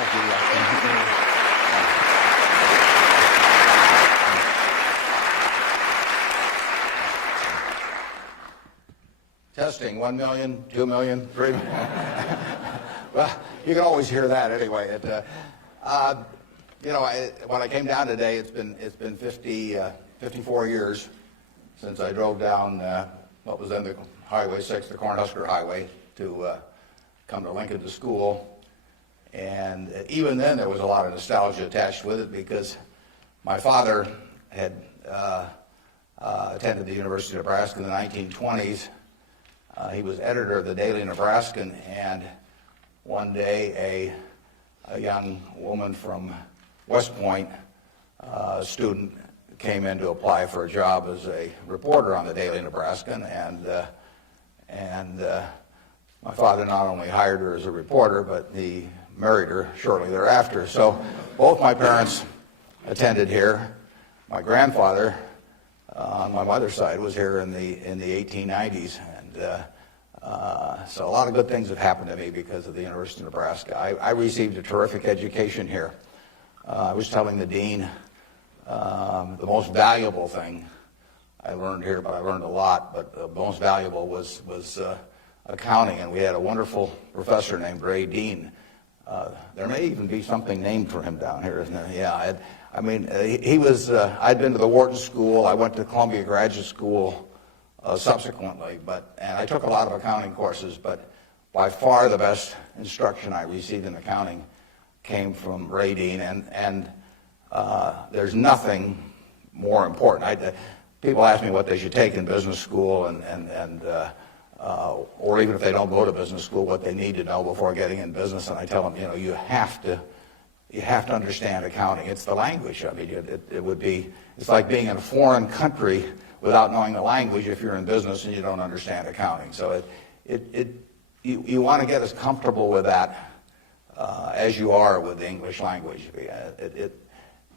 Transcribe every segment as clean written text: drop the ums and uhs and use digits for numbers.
Thank you. Testing, 1 million, 2 million, 3 million. Well, you can always hear that anyway. When I came down today, it's been 54 years since I drove down what was then the Highway 6, the Cornhusker Highway, to come to Lincoln to school. And even then, there was a lot of nostalgia attached with it because my father had attended the University of Nebraska in the 1920s. He was editor of the Daily Nebraskan, and one day a young woman from West Point, a student, came in to apply for a job as a reporter on the Daily Nebraskan, and my father not only hired her as a reporter, but he married her shortly thereafter. So both my parents attended here. My grandfather, on my mother's side, was here in the 1890s, and so a lot of good things have happened to me because of the University of Nebraska. I received a terrific education here. I was telling the dean the most valuable thing I learned here, but I learned a lot, but the most valuable was accounting, and we had a wonderful professor named Ray Dean. There may even be something named for him down here, isn't there? Yeah, he was, I'd been to the Wharton School. I went to Columbia Graduate School subsequently, and I took a lot of accounting courses, but by far the best instruction I received in accounting came from Ray Dean, and there's nothing more important. People ask me what they should take in business school, or even if they don't go to business school, what they need to know before getting in business, and I tell them, you have to understand accounting. It's the language. I mean, it's like being in a foreign country without knowing the language if you're in business and you don't understand accounting. So you want to get as comfortable with that as you are with the English language.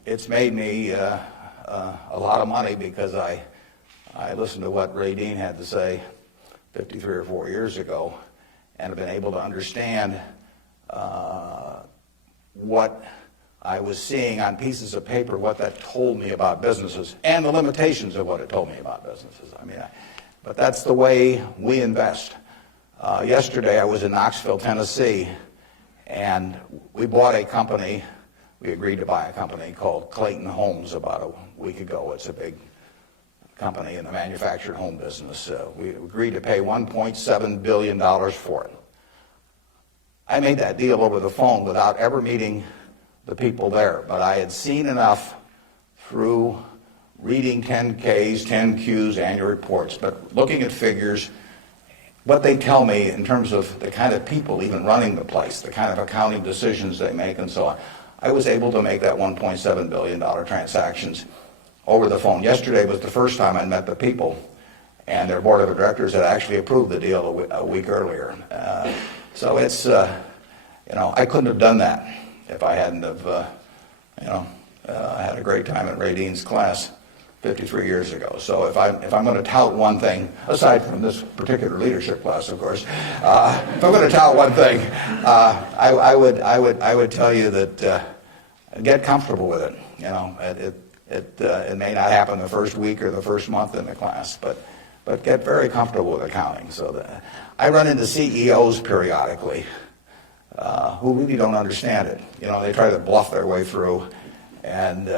It's made me a lot of money because I listened to what Ray Dean had to say 53 or 4 years ago, and have been able to understand what I was seeing on pieces of paper, what that told me about businesses, and the limitations of what it told me about businesses. But that's the way we invest. Yesterday I was in Knoxville, Tennessee, and we bought a company. We agreed to buy a company called Clayton Homes about a week ago. It's a big company in the manufactured home business. We agreed to pay $1.7 billion for it. I made that deal over the phone without ever meeting the people there, but I had seen enough through reading 10Ks, 10Qs, annual reports, but looking at figures, what they tell me in terms of the kind of people even running the place, the kind of accounting decisions they make and so on. I was able to make that $1.7 billion transactions over the phone. Yesterday was the first time I met the people, and their board of directors had actually approved the deal a week earlier. So it's, I couldn't have done that if I hadn't have, had a great time at Ray Dean's class 53 years ago. So if I'm going to tout one thing, aside from this particular leadership class, of course, if I'm going to tout one thing, I would tell you that get comfortable with it. It may not happen the first week or the first month in the class, but get very comfortable with accounting. So I run into CEOs periodically who really don't understand it. They try to bluff their way through, and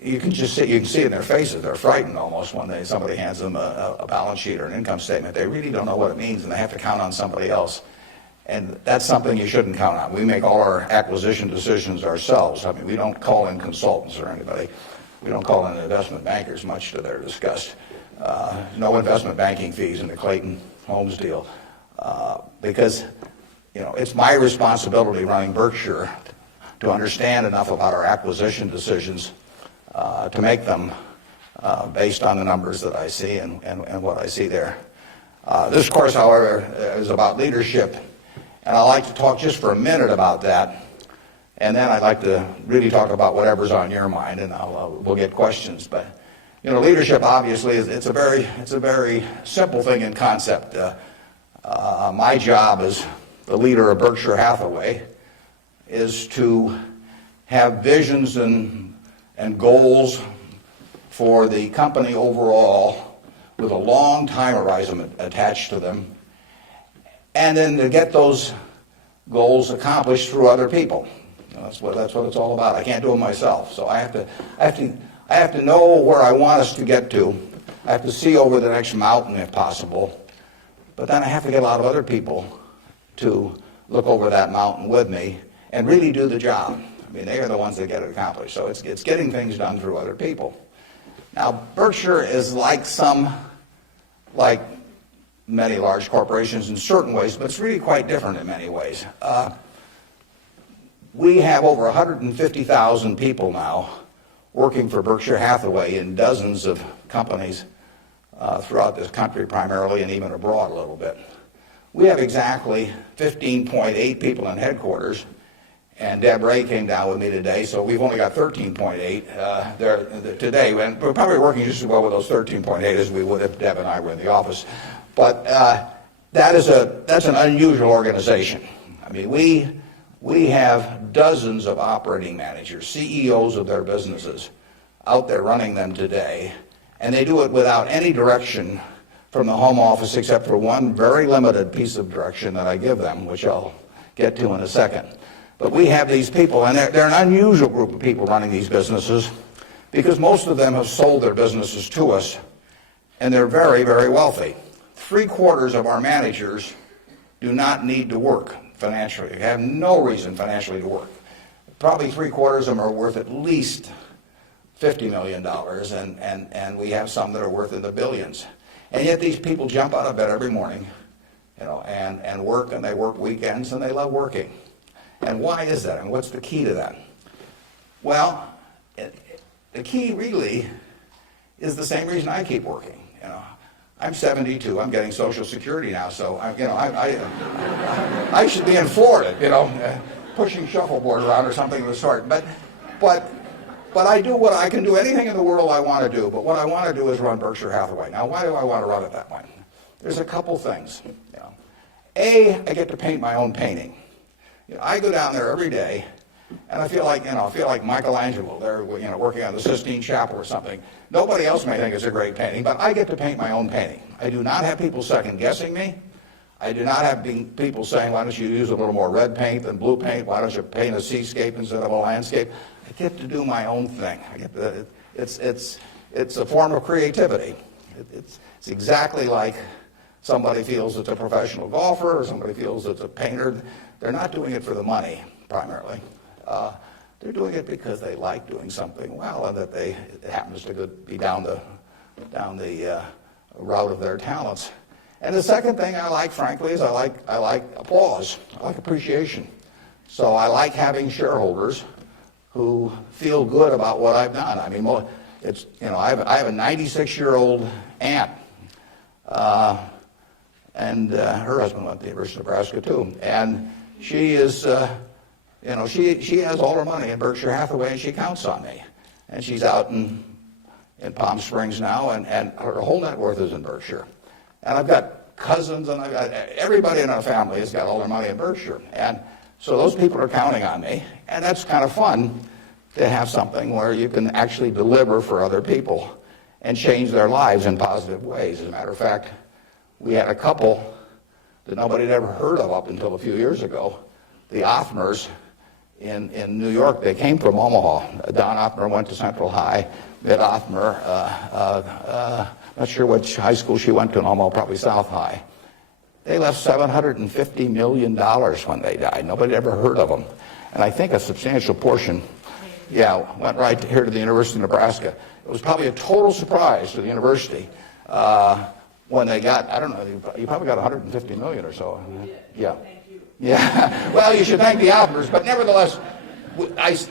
you can see in their faces, they're frightened almost when somebody hands them a balance sheet or an income statement. They really don't know what it means, and they have to count on somebody else. And that's something you shouldn't count on. We make all our acquisition decisions ourselves. We don't call in consultants or anybody. We don't call in investment bankers, much to their disgust. No investment banking fees in the Clayton Homes deal because it's my responsibility running Berkshire to understand enough about our acquisition decisions to make them based on the numbers that I see and what I see there. This course, however, is about leadership, and I'd like to talk just for a minute about that, and then I'd like to really talk about whatever's on your mind, and we'll get questions. But leadership obviously it's a very simple thing in concept. My job as the leader of Berkshire Hathaway is to have visions and goals for the company overall with a long time horizon attached to them, and then to get those goals accomplished through other people. That's what it's all about. I can't do it myself, so I have to know where I want us to get to. I have to see over the next mountain if possible, but then I have to get a lot of other people to look over that mountain with me and really do the job. I mean, they are the ones that get it accomplished. So it's getting things done through other people. Now, Berkshire is like many large corporations in certain ways, but it's really quite different in many ways. We have over 150,000 people now working for Berkshire Hathaway in dozens of companies throughout this country primarily, and even abroad a little bit. We have exactly 15.8 people in headquarters, and Deb Ray came down with me today, so we've only got 13.8 there today. And we're probably working just as well with those 13.8 as we would if Deb and I were in the office. But that's an unusual organization. I mean, we have dozens of operating managers, CEOs of their businesses, out there running them today, and they do it without any direction from the home office except for one very limited piece of direction that I give them, which I'll get to in a second. But we have these people, and they're an unusual group of people running these businesses because most of them have sold their businesses to us, and they're very, very wealthy. 3/4 of our managers do not need to work financially. They have no reason financially to work. Probably 3/4 of them are worth at least $50 million, and we have some that are worth in the billions. And yet these people jump out of bed every morning, and work, and they work weekends, and they love working. And why is that? And what's the key to that? Well, the key really is the same reason I keep working. I'm 72. I'm getting Social Security now, so I should be in Florida, pushing shuffleboard around or something of the sort. But I do what I can do, anything in the world I want to do. But what I want to do is run Berkshire Hathaway. Now, why do I want to run it that way? There's a couple things. A, I get to paint my own painting. I go down there every day, and I feel like Michelangelo. They're working on the Sistine Chapel or something. Nobody else may think it's a great painting, but I get to paint my own painting. I do not have people second guessing me. I do not have people saying, "Why don't you use a little more red paint than blue paint? Why don't you paint a seascape instead of a landscape?" I get to do my own thing. It's a form of creativity. It's exactly like somebody feels it's a professional golfer or somebody feels it's a painter. They're not doing it for the money primarily. They're doing it because they like doing something well, and that it happens to be down the route of their talents. And the second thing I like, frankly, is I like applause. I like appreciation. So I like having shareholders who feel good about what I've done. I mean, I have a 96-year-old aunt, and her husband went to the University of Nebraska too, and she is. She has all her money in Berkshire Hathaway, and she counts on me. And she's out in Palm Springs now, and her whole net worth is in Berkshire. And I've got cousins, and I've got everybody in our family has got all their money in Berkshire. And so those people are counting on me, and that's kind of fun to have something where you can actually deliver for other people and change their lives in positive ways. As a matter of fact, we had a couple that nobody had ever heard of up until a few years ago, the Othmers, in New York. They came from Omaha. Don Othmer went to Central High. Mitt Othmer, not sure which high school she went to in Omaha, probably South High. They left $750 million when they died. Nobody had ever heard of them. And I think a substantial portion, went right here to the University of Nebraska. It was probably a total surprise to the university when they got, I don't know, you probably got $150 million or so. Yeah. Yeah, well, you should thank the Othmers, but nevertheless,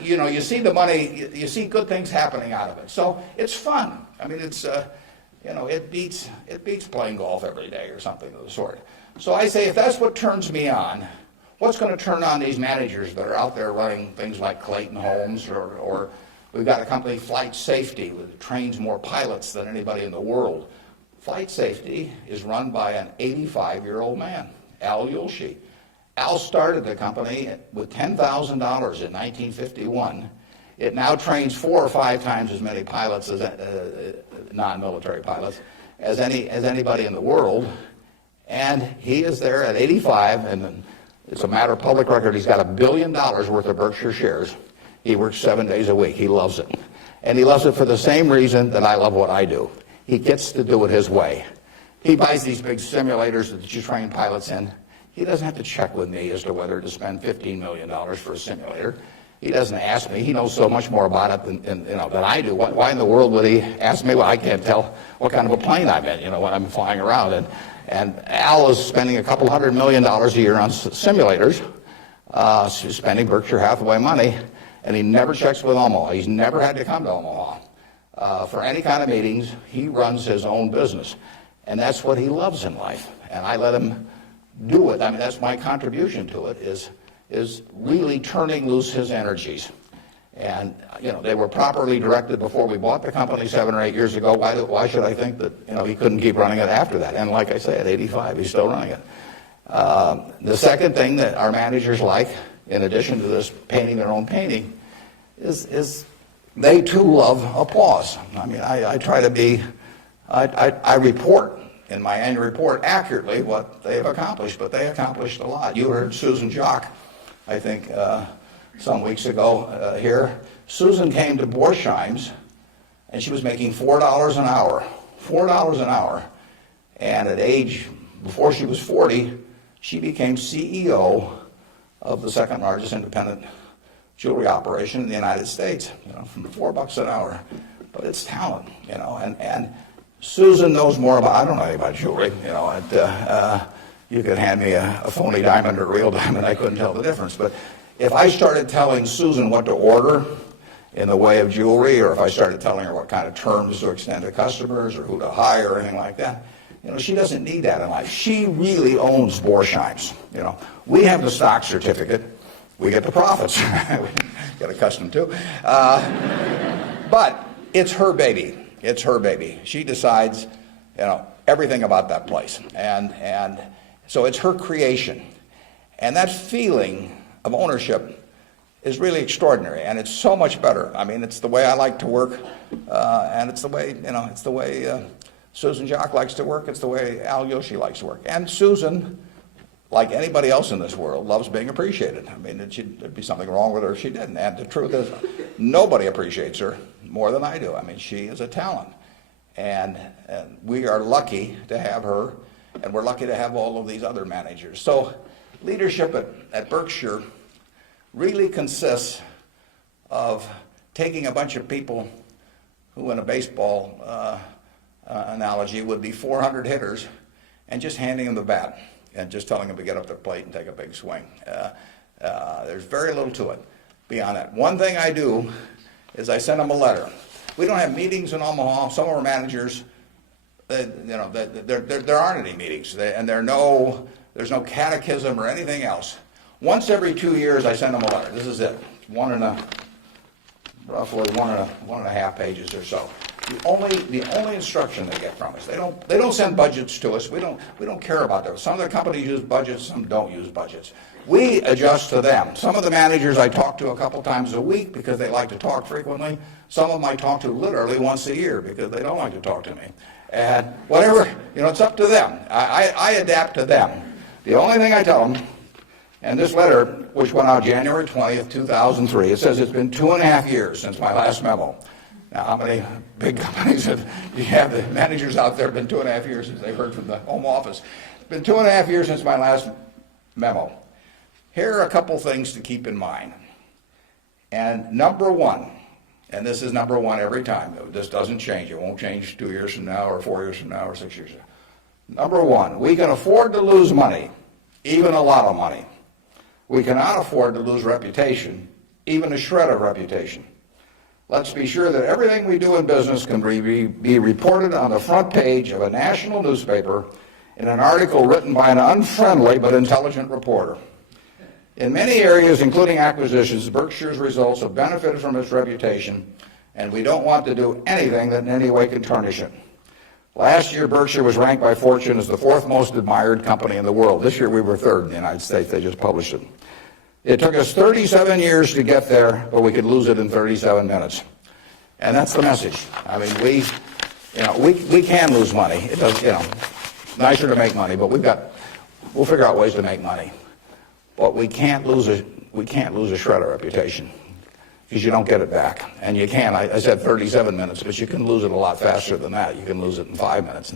you see the money, you see good things happening out of it. So it's fun. I mean, it's, it beats playing golf every day or something of the sort. So I say, if that's what turns me on, what's going to turn on these managers that are out there running things like Clayton Homes, or we've got a company, Flight Safety, that trains more pilots than anybody in the world. Flight Safety is run by an 85-year-old man, Al Yulshi. Al started the company with $10,000 in 1951. It now trains 4 or 5 times as many pilots, as non-military pilots, as anybody in the world. And he is there at 85, and it's a matter of public record. He's got $1 billion worth of Berkshire shares. He works 7 days a week. He loves it. And he loves it for the same reason that I love what I do. He gets to do it his way. He buys these big simulators that you train pilots in. He doesn't have to check with me as to whether to spend $15 million for a simulator. He doesn't ask me. He knows so much more about it than I do. Why in the world would he ask me? Well, I can't tell what kind of a plane I'm in, when I'm flying around. And Al is spending a couple $100 million a year on simulators, spending Berkshire Hathaway money, and he never checks with Omaha. He's never had to come to Omaha for any kind of meetings. He runs his own business, and that's what he loves in life. And I let him do it. I mean, that's my contribution to it, is really turning loose his energies. And, they were properly directed before we bought the company 7 or 8 years ago. Why should I think that, he couldn't keep running it after that? And like I say, at 85, he's still running it. The second thing that our managers like, in addition to this painting their own painting, is they too love applause. I mean, I try to be, I report in my annual report accurately what they have accomplished, but they accomplished a lot. You heard Susan Jock, I think, some weeks ago here. Susan came to Borsheim's, and she was making $4 an hour. $4 an hour. And at age, before she was 40, she became CEO of the second largest independent jewelry operation in the United States, from $4 an hour. But it's talent, and Susan knows more about, I don't know anything about jewelry, you could hand me a phony diamond or a real diamond, I couldn't tell the difference. But if I started telling Susan what to order in the way of jewelry, or if I started telling her what kind of terms to extend to customers or who to hire or anything like that, she doesn't need that in life. She really owns Borsheim's. We have the stock certificate, we get the profits. We get accustomed to. But it's her baby. It's her baby. She decides, everything about that place. And so it's her creation. And that feeling of ownership is really extraordinary, and it's so much better. I mean, it's the way I like to work, and it's the way, Susan Jock likes to work. It's the way Al Yoshi likes to work. And Susan, like anybody else in this world, loves being appreciated. I mean, there'd be something wrong with her if she didn't. And the truth is, nobody appreciates her more than I do. I mean, she is a talent. And we are lucky to have her, and we're lucky to have all of these other managers. So leadership at Berkshire really consists of taking a bunch of people who, in a baseball analogy, would be 400 hitters, and just handing them the bat and just telling them to get up the plate and take a big swing. There's very little to it beyond that. One thing I do is I send them a letter. We don't have meetings in Omaha. Some of our managers, there aren't any meetings, and there's no catechism or anything else. Once every 2 years, I send them a letter. This is it. Roughly one and a half pages or so. The only instruction they get from us. They don't send budgets to us. We don't care about those. Some of the companies use budgets, some don't use budgets. We adjust to them. Some of the managers I talk to a couple times a week because they like to talk frequently. Some of them I talk to literally once a year because they don't like to talk to me. And whatever, it's up to them. I adapt to them. The only thing I tell them, and this letter, which went out January 20th, 2003, it says it's been 2.5 years since my last memo. Now, how many big companies have you have the managers out there? Been 2.5 years since they've heard from the home office. It's been 2.5 years since my last memo. Here are a couple things to keep in mind. And number one, and this is number one every time. This doesn't change. It won't change 2 years from now or 4 years from now or 6 years from now. Number one, we can afford to lose money, even a lot of money. We cannot afford to lose reputation, even a shred of reputation. Let's be sure that everything we do in business can be reported on the front page of a national newspaper in an article written by an unfriendly but intelligent reporter. In many areas, including acquisitions, Berkshire's results have benefited from its reputation, and we don't want to do anything that in any way can tarnish it. Last year, Berkshire was ranked by Fortune as the 4th most admired company in the world. This year, we were 3rd in the United States. They just published it. It took us 37 years to get there, but we could lose it in 37 minutes. And that's the message. I mean, we can lose money. It does, nicer to make money, but we'll figure out ways to make money. But we can't lose a Schroeder reputation, because you don't get it back. And you can. I said 37 minutes, but you can lose it a lot faster than that. You can lose it in 5 minutes.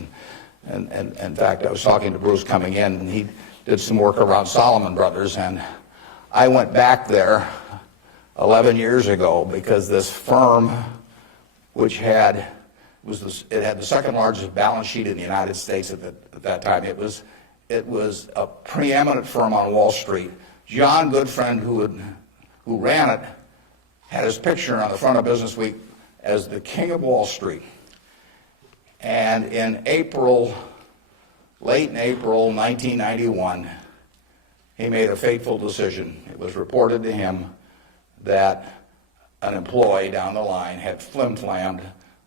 And in fact, I was talking to Bruce coming in, and he did some work around Salomon Brothers, and I went back there 11 years ago because this firm, which had the second largest balance sheet in the United States at that time. It was a preeminent firm on Wall Street. John Goodfriend, who ran it, had his picture on the front of Business Week as the king of Wall Street. And in late in April 1991, he made a fateful decision. It was reported to him that an employee down the line had flim-flammed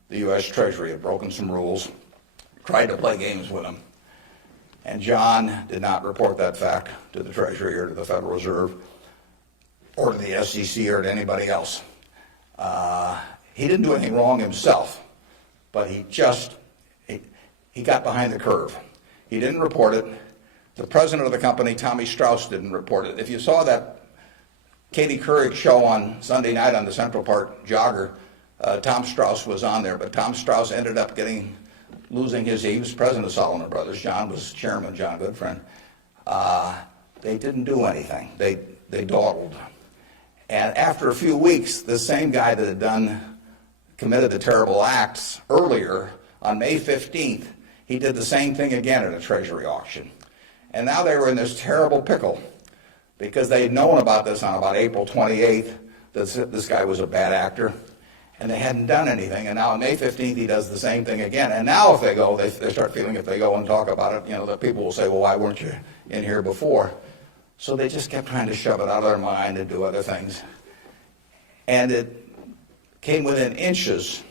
the U.S. Treasury, had broken some rules, tried to play games with him. And John did not report that fact to the Treasury or to the Federal Reserve or to the SEC or to anybody else. He didn't do anything wrong himself, but he got behind the curve. He didn't report it. The president of the company, Tommy Strauss, didn't report it. If you saw that Katie Couric show on Sunday night on the Central Park Jogger, Tom Strauss was on there, but Tom Strauss ended up losing he was president of Salomon Brothers. John was chairman, John Goodfriend. They didn't do anything. They dawdled. And after a few weeks, the same guy that had committed the terrible acts earlier, on May 15th, he did the same thing again at a Treasury auction. And now they were in this terrible pickle because they had known about this on about April 28th, that this guy was a bad actor, and they hadn't done anything. And now on May 15th, he does the same thing again. And now if they go, they start feeling if they go and talk about it, that people will say, well, why weren't you in here before? So they just kept trying to shove it out of their mind and do other things. And it came within inches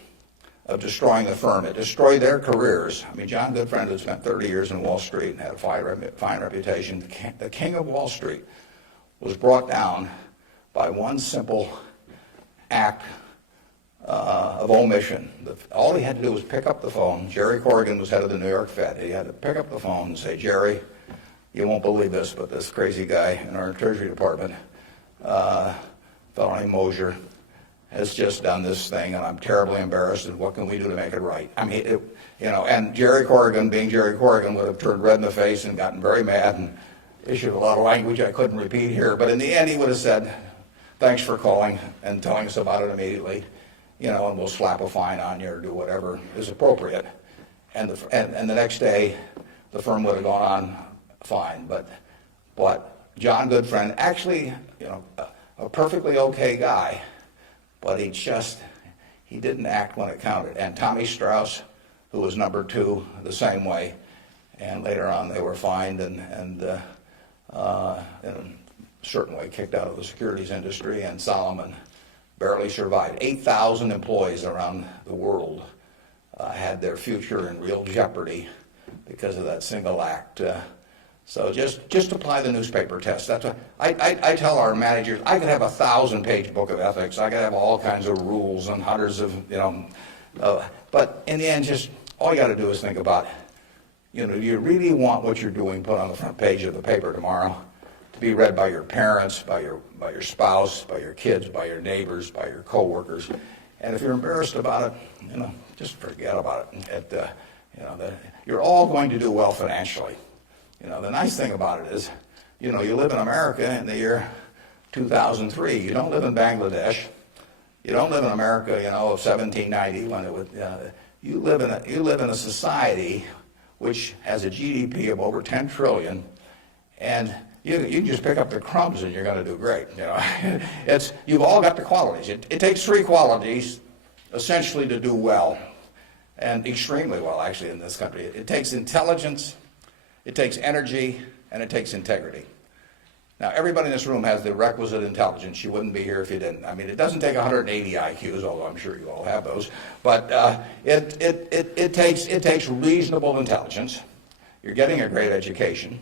of destroying the firm. It destroyed their careers. I mean, John Goodfriend had spent 30 years in Wall Street and had a fine reputation. The king of Wall Street was brought down by one simple act of omission. All he had to do was pick up the phone. Jerry Corrigan was head of the New York Fed. He had to pick up the phone and say, Jerry, you won't believe this, but this crazy guy in our Treasury Department, a fellow named Mosier, has just done this thing, and I'm terribly embarrassed, and what can we do to make it right? I mean, and Jerry Corrigan, being Jerry Corrigan, would have turned red in the face and gotten very mad and issued a lot of language I couldn't repeat here, but in the end he would have said, thanks for calling and telling us about it immediately, and we'll slap a fine on you or do whatever is appropriate. And the next day, the firm would have gone on fine, but John Goodfriend, actually, a perfectly okay guy, but he didn't act when it counted. And Tommy Strauss, who was number 2, the same way. And later on, they were fined and in a certain way kicked out of the securities industry. And Salomon barely survived. 8,000 employees around the world had their future in real jeopardy because of that single act. So just apply the newspaper test. That's what I tell our managers. I could have a 1,000-page book of ethics. I could have all kinds of rules and hundreds of, but in the end, just all you got to do is think about, do you really want what you're doing put on the front page of the paper tomorrow to be read by your parents, by your spouse, by your kids, by your neighbors, by your coworkers? And if you're embarrassed about it, just forget about it. You're all going to do well financially. The nice thing about it is, you live in America in the year 2003. You don't live in Bangladesh. You don't live in America, of 1790 when it was. You live in a society which has a GDP of over 10 trillion, and you can just pick up the crumbs and you're going to do great. You've all got the qualities. It takes 3 qualities essentially to do well, and extremely well actually in this country. It takes intelligence. It takes energy, and it takes integrity. Now, everybody in this room has the requisite intelligence. You wouldn't be here if you didn't. I mean, it doesn't take 180 IQs, although I'm sure you all have those. But it takes reasonable intelligence. You're getting a great education.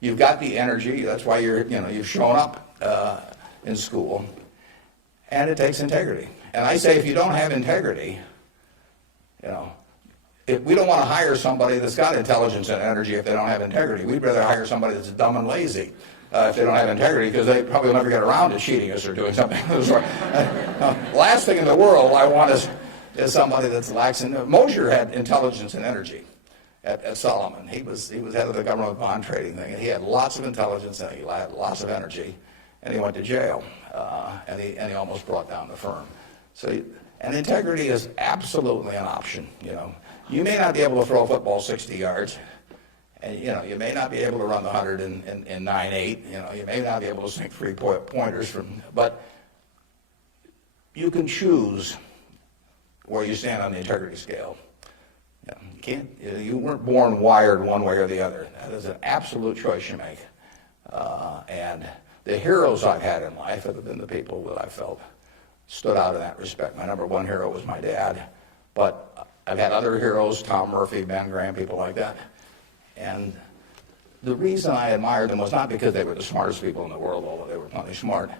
You've got the energy. That's why you've shown up in school. And it takes integrity. And I say, if you don't have integrity, we don't want to hire somebody that's got intelligence and energy if they don't have integrity. We'd rather hire somebody that's dumb and lazy if they don't have integrity, because they probably will never get around to cheating us or doing something of the sort. Last thing in the world I want is somebody that's lax. Mosher had intelligence and energy at Solomon. He was head of the government bond trading thing, and he had lots of intelligence and he had lots of energy, and he went to jail, and he almost brought down the firm. And integrity is absolutely an option. You may not be able to throw a football 60 yards. And, you may not be able to run the 100 in 9.8. You may not be able to sink three-pointers but you can choose where you stand on the integrity scale. You weren't born wired one way or the other. That is an absolute choice you make. And the heroes I've had in life have been the people that I felt stood out in that respect. My number one hero was my dad, but I've had other heroes, Tom Murphy, Ben Graham, people like that. And the reason I admired them was not because they were the smartest people in the world, although they were plenty smart.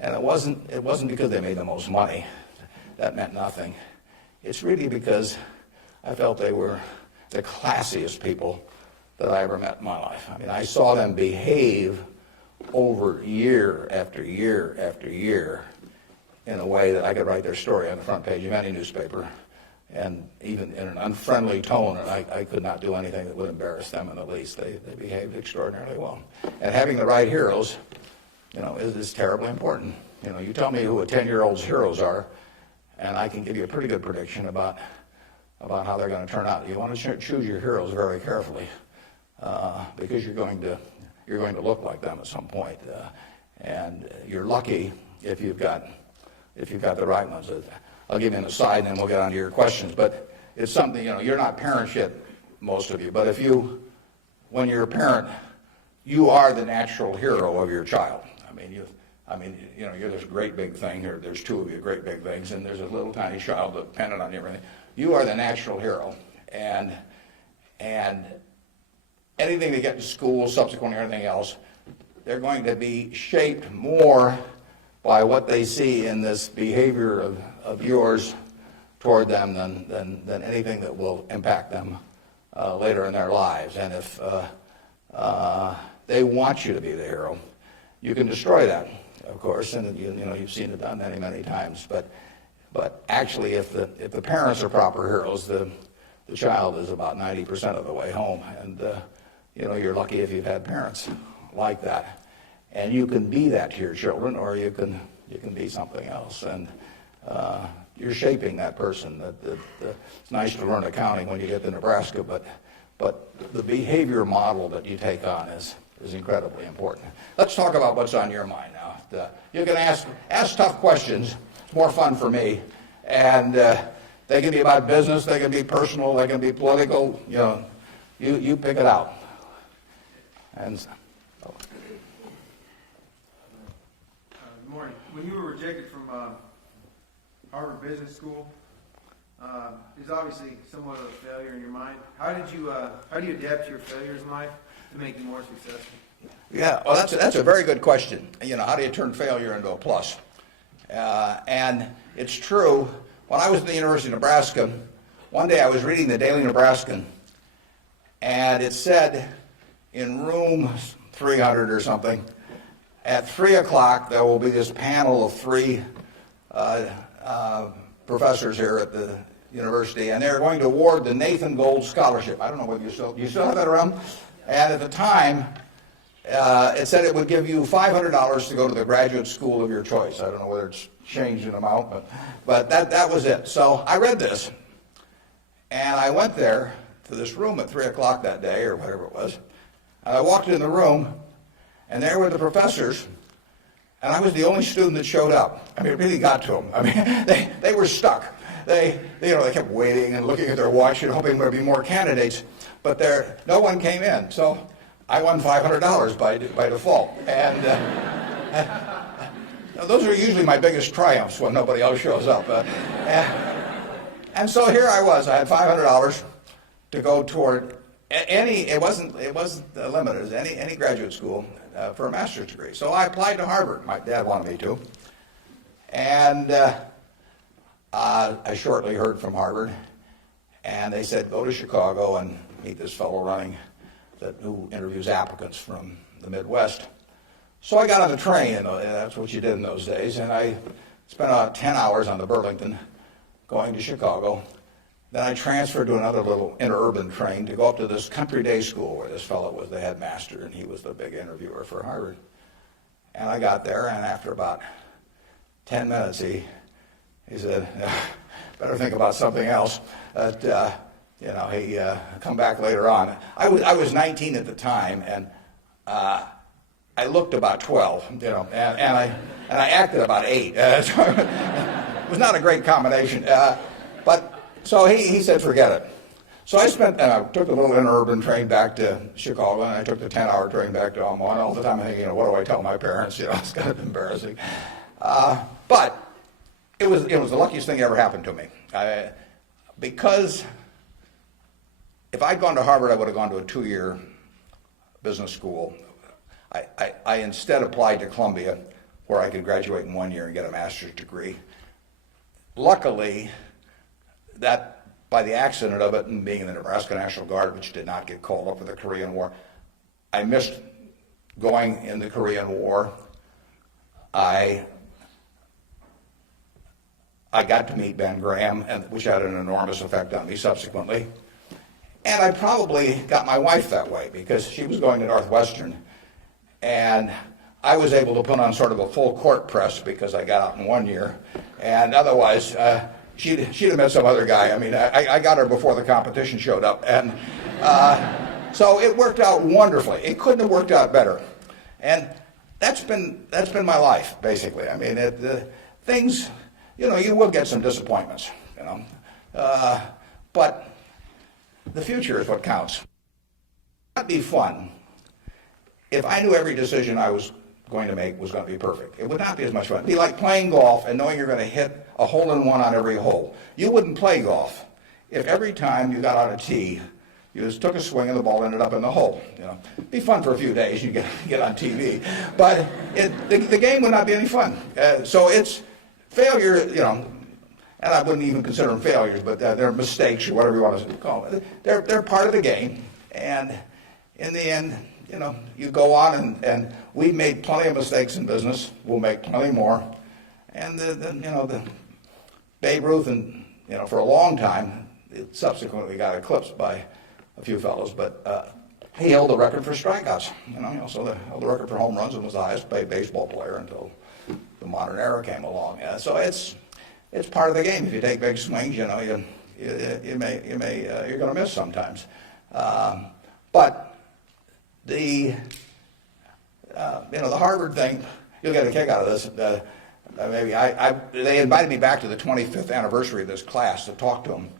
And it wasn't because they made the most money. That meant nothing. It's really because I felt they were the classiest people that I ever met in my life. I mean, I saw them behave over year after year after year in a way that I could write their story on the front page of any newspaper, and even in an unfriendly tone, and I could not do anything that would embarrass them in the least. They behaved extraordinarily well. And having the right heroes, is terribly important. You tell me who a 10-year-old's heroes are, and I can give you a pretty good prediction about how they're going to turn out. You want to choose your heroes very carefully, because you're going to look like them at some point, and you're lucky if you've got the right ones. I'll give you an aside, and then we'll get on to your questions. But it's something, you're not parents yet, most of you. But when you're a parent, you are the natural hero of your child. You're this great big thing, or there's two of you great big things, and there's a little tiny child dependent on you. Everything. You are the natural hero, and anything they get in school, subsequently, or anything else, they're going to be shaped more by what they see in this behavior of yours toward them than anything that will impact them later in their lives. And if they want you to be the hero, you can destroy that, of course, and you've seen it done many, many times. But actually, if the parents are proper heroes, the child is about 90% of the way home, and you're lucky if you've had parents like that. And you can be that to your children, or you can be something else, and you're shaping that person. It's nice to learn accounting when you get to Nebraska, but the behavior model that you take on is incredibly important. Let's talk about what's on your mind now. You can ask tough questions. It's more fun for me, and they can be about business, they can be personal, they can be political. You pick it out. And. Good morning. When you were rejected from Harvard Business School, it was obviously somewhat of a failure in your mind. How do you adapt to your failures in life to make you more successful? Yeah, well, that's a very good question. How do you turn failure into a plus? And it's true. When I was at the University of Nebraska, one day I was reading the Daily Nebraskan, and it said in room 300 or something, at 3 o'clock, there will be this panel of three professors here at the university, and they're going to award the Nathan Gold Scholarship. I don't know whether you still have that around. And at the time, it said it would give you $500 to go to the graduate school of your choice. I don't know whether it's changed in amount, but that was it. So I read this, and I went there to this room at 3 o'clock that day, or whatever it was, and I walked in the room, and there were the professors, and I was the only student that showed up. I mean, it really got to them. I mean, they were stuck. They kept waiting and looking at their watch and hoping there would be more candidates, but no one came in. So I won $500 by default. And those are usually my biggest triumphs when nobody else shows up. And so here I was. I had $500 to go toward it wasn't limited, any graduate school for a master's degree. So I applied to Harvard. My dad wanted me to. And I shortly heard from Harvard. And they said, go to Chicago and meet this fellow who interviews applicants from the Midwest. So I got on the train, and that's what you did in those days, and I spent about 10 hours on the Burlington going to Chicago. Then I transferred to another little interurban train to go up to this country day school where this fellow was the headmaster, and he was the big interviewer for Harvard. And I got there, and after about 10 minutes, he said, better think about something else. He come back later on. I was 19 at the time, and I looked about 12, and I acted about 8. So it was not a great combination. But so he said, forget it. So I took the little interurban train back to Chicago, and I took the 10-hour train back to Omaha. And all the time I'm thinking, what do I tell my parents? It's kind of embarrassing. But it was the luckiest thing that ever happened to me. Because if I'd gone to Harvard, I would have gone to a 2-year business school. I instead applied to Columbia, where I could graduate in 1 year and get a master's degree. Luckily, that by the accident of it and being in the Nebraska National Guard, which did not get called up for the Korean War, I missed going in the Korean War. I got to meet Ben Graham, which had an enormous effect on me subsequently. And I probably got my wife that way because she was going to Northwestern. And I was able to put on sort of a full court press because I got out in 1 year. And otherwise, she'd have met some other guy. I mean, I got her before the competition showed up. And so it worked out wonderfully. It couldn't have worked out better. And that's been my life, basically. I mean, things, you will get some disappointments, but the future is what counts. It'd be fun if I knew every decision I was going to make was going to be perfect. It would not be as much fun. It'd be like playing golf and knowing you're going to hit a hole-in-one on every hole. You wouldn't play golf if every time you got on a tee, you just took a swing and the ball ended up in the hole. It'd be fun for a few days. You get on TV, but the game would not be any fun. So it's failure, and I wouldn't even consider them failures, but they're mistakes or whatever you want to call it. They're part of the game, and in the end, you go on, and we've made plenty of mistakes in business. We'll make plenty more, and the Babe Ruth, and for a long time, it subsequently got eclipsed by a few fellows, but he held the record for strikeouts. He also held the record for home runs and was the highest paid baseball player until the modern era came along. So it's part of the game. If you take big swings, you're going to miss sometimes. But the Harvard thing, you'll get a kick out of this. They invited me back to the 25th anniversary of this class to talk to them,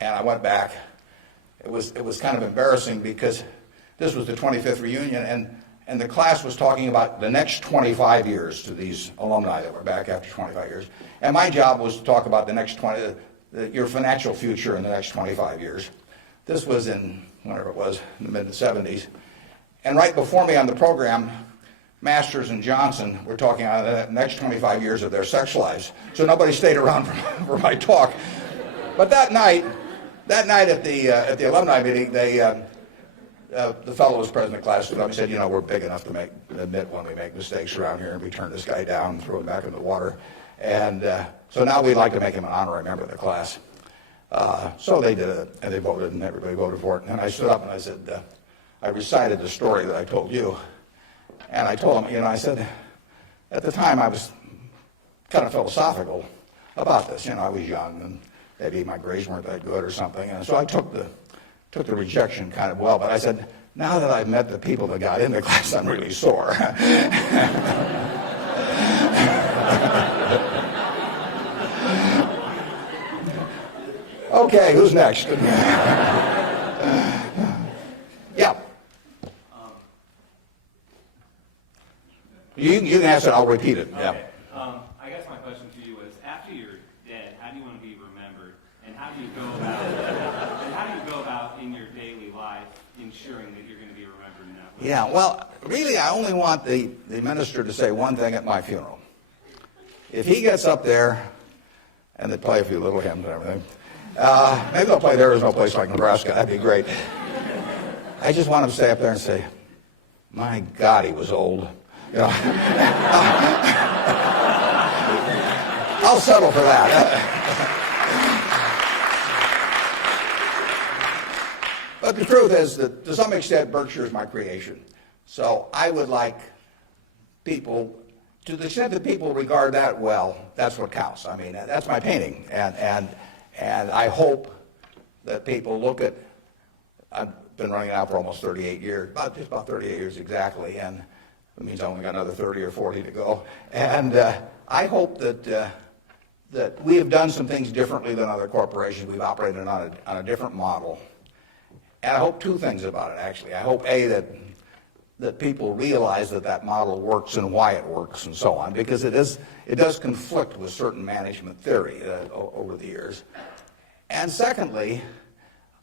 and I went back. It was kind of embarrassing because this was the 25th reunion, and the class was talking about the next 25 years to these alumni that were back after 25 years. And my job was to talk about the next your financial future in the next 25 years. This was in, whenever it was, in the mid-70s. And right before me on the program, Masters and Johnson were talking on the next 25 years of their sex lives. So nobody stayed around for my talk. But that night at the alumni meeting, the fellow who was president of the class stood up and said, we're big enough to admit when we make mistakes around here, and we turn this guy down and throw him back in the water. And so now we'd like to make him an honorary member of the class. So they did it, and they voted, and everybody voted for it. And I stood up and I said, I recited the story that I told you. And I told him, I said, at the time I was kind of philosophical about this. I was young, and maybe my grades weren't that good or something. And so I took the rejection kind of well. But I said, now that I've met the people that got in the class, I'm really sore. Okay, who's next? Yeah. you can ask it, I'll repeat it. Yeah. Okay. I guess my question to you is, after you're dead, how do you want to be remembered, and how do you go about in your daily life ensuring that you're going to be remembered in that way? Yeah, well, really, I only want the minister to say one thing at my funeral. If he gets up there, and they play a few little hymns and everything, maybe they'll play There Is No Place Like Nebraska. That'd be great. I just want him to stay up there and say, my God, he was old. You know, I'll settle for that. But the truth is that to some extent Berkshire is my creation. So I would like people, to the extent that people regard that well, that's what counts. I mean, that's my painting. And I hope that people look at, I've been running now for almost 38 years, just about 38 years exactly, and it means I only got another 30 or 40 to go. And I hope that we have done some things differently than other corporations. We've operated on a different model. And I hope two things about it, actually. I hope, A, that people realize that model works and why it works and so on, because it does conflict with certain management theory over the years. And secondly,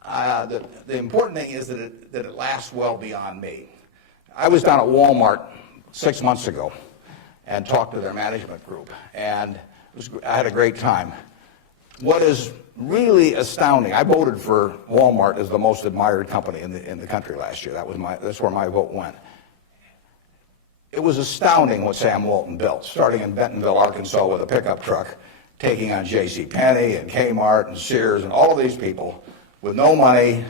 the important thing is that it lasts well beyond me. I was down at Walmart 6 months ago and talked to their management group, and I had a great time. What is really astounding, I voted for Walmart as the most admired company in the country last year. That's where my vote went. It was astounding what Sam Walton built, starting in Bentonville, Arkansas with a pickup truck, taking on J.C. Penney and Kmart and Sears and all of these people with no money,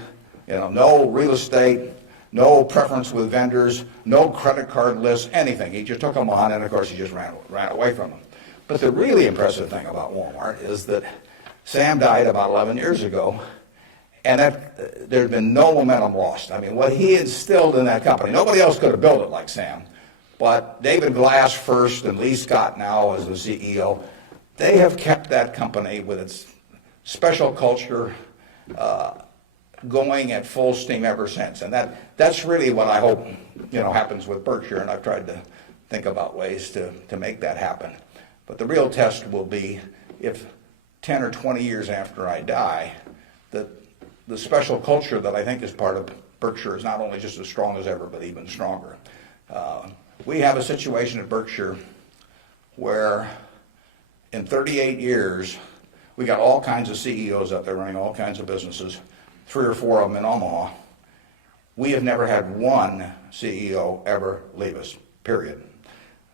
no real estate, no preference with vendors, no credit card lists, anything. He just took them on, and of course he just ran away from them. But the really impressive thing about Walmart is that Sam died about 11 years ago, and there's been no momentum lost. I mean, what he instilled in that company, nobody else could have built it like Sam, but David Glass first and Lee Scott now as the CEO, they have kept that company with its special culture going at full steam ever since. And that's really what I hope happens with Berkshire, and I've tried to think about ways to make that happen. But the real test will be if 10 or 20 years after I die, that the special culture that I think is part of Berkshire is not only just as strong as ever, but even stronger. We have a situation at Berkshire where in 38 years, we got all kinds of CEOs out there running all kinds of businesses, 3 or 4 of them in Omaha. We have never had one CEO ever leave us, period,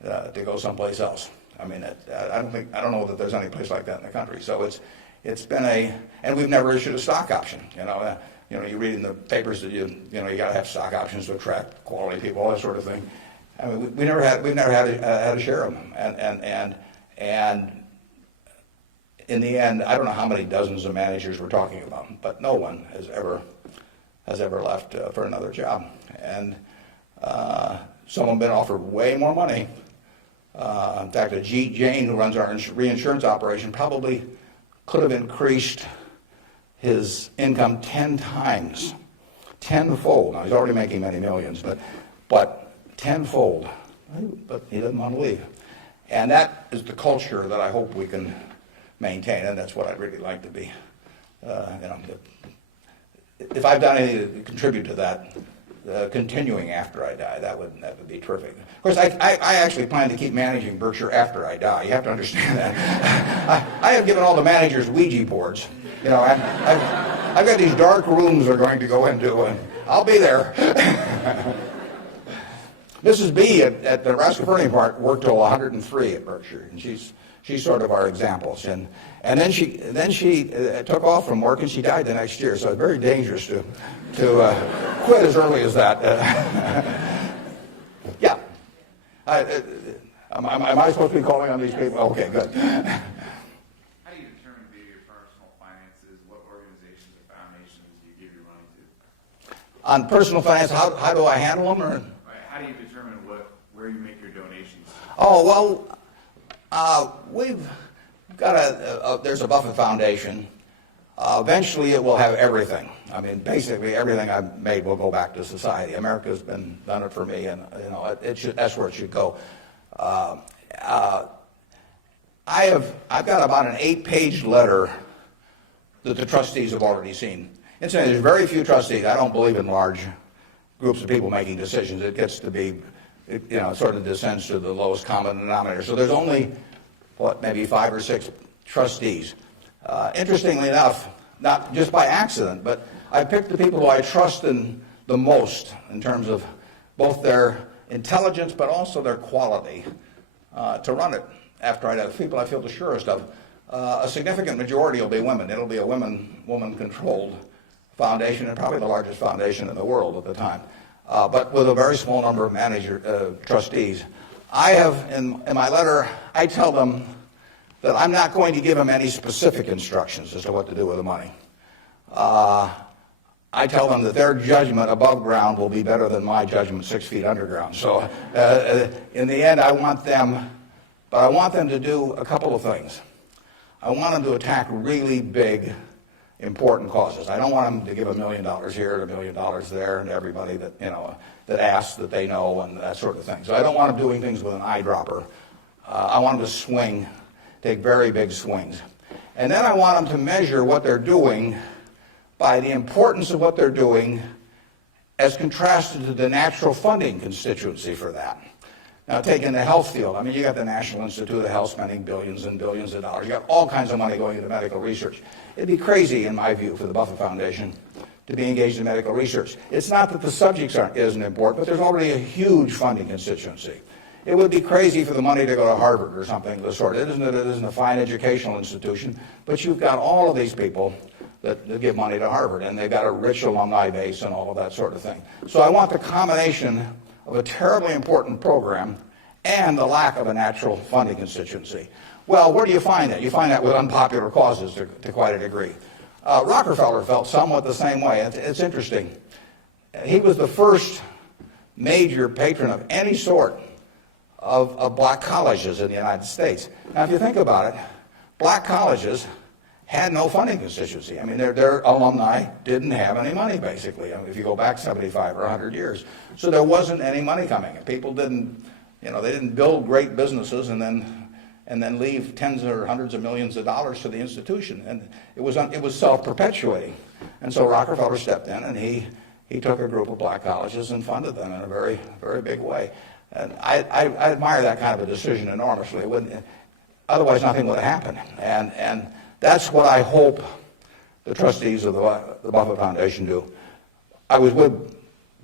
to go someplace else. I mean, I don't know that there's any place like that in the country. So it's been and we've never issued a stock option. You read in the papers that you got to have stock options to attract quality people, all that sort of thing. I mean, we've never had a share of them, and in the end, I don't know how many dozens of managers we're talking about, but no one has ever left for another job, and some have been offered way more money. In fact, Ajit Jain, who runs our reinsurance operation, probably could have increased his income 10 times, tenfold. Now, he's already making many millions, but tenfold. But he doesn't want to leave. And that is the culture that I hope we can maintain, and that's what I'd really like to be. If I've done anything to contribute to that, continuing after I die, that would be terrific. Of course, I actually plan to keep managing Berkshire after I die. You have to understand that. I have given all the managers Ouija boards. I've got these dark rooms they're going to go into, and I'll be there. Mrs. B at the Nebraska Furniture Park worked till 103 at Berkshire, and she's sort of our examples. And then she took off from work, and she died the next year. So it's very dangerous to quit as early as that. Yeah. Am I supposed to be calling on these people? Okay, good. How do you determine via your personal finances what organizations or foundations you give your money to? On personal finance, how do I handle them? Or? Right. How do you determine where you make your donations? Oh, well, we've got there's a Buffett Foundation. Eventually it will have everything. I mean, basically everything I've made will go back to society. America's done it for me, and that's where it should go. I've got about an 8-page letter that the trustees have already seen. Incidentally, there's very few trustees. I don't believe in large groups of people making decisions. It gets to be, it sort of descends to the lowest common denominator. So there's only, maybe 5 or 6 trustees. Interestingly enough, not just by accident, but I picked the people who I trust in the most in terms of both their intelligence but also their quality to run it. After I have people I feel the surest of, a significant majority will be women. It'll be a woman-controlled foundation, and probably the largest foundation in the world at the time, but with a very small number of trustees. I have, in my letter, I tell them that I'm not going to give them any specific instructions as to what to do with the money. I tell them that their judgment above ground will be better than my judgment 6 feet underground. So in the end, I want them to do a couple of things. I want them to attack really big, important causes. I don't want them to give $1 million here and $1 million there and everybody that, that asks that they know and that sort of thing. So I don't want them doing things with an eyedropper. I want them to take very big swings. And then I want them to measure what they're doing by the importance of what they're doing as contrasted to the natural funding constituency for that. Now, taking the health field, you got the National Institute of Health spending billions and billions of dollars. You got all kinds of money going into medical research. It'd be crazy, in my view, for the Buffett Foundation to be engaged in medical research. It's not that the subjects isn't important, but there's already a huge funding constituency. It would be crazy for the money to go to Harvard or something of the sort. It isn't a fine educational institution, but you've got all of these people that give money to Harvard, and they've got a rich alumni base and all of that sort of thing. So I want the combination of a terribly important program and the lack of a natural funding constituency. Well, where do you find that? You find that with unpopular causes to quite a degree. Rockefeller felt somewhat the same way. It's interesting. He was the first major patron of any sort of black colleges in the United States. Now, if you think about it, black colleges had no funding constituency. Their alumni didn't have any money, basically, if you go back 75 or 100 years. So there wasn't any money coming. People didn't, they didn't build great businesses and then leave tens or hundreds of millions of dollars to the institution. And it was self-perpetuating. And so Rockefeller stepped in, and he took a group of black colleges and funded them in a very, very big way. And I admire that kind of a decision enormously. Otherwise, nothing would have happened. And that's what I hope the trustees of the Buffett Foundation do. I was with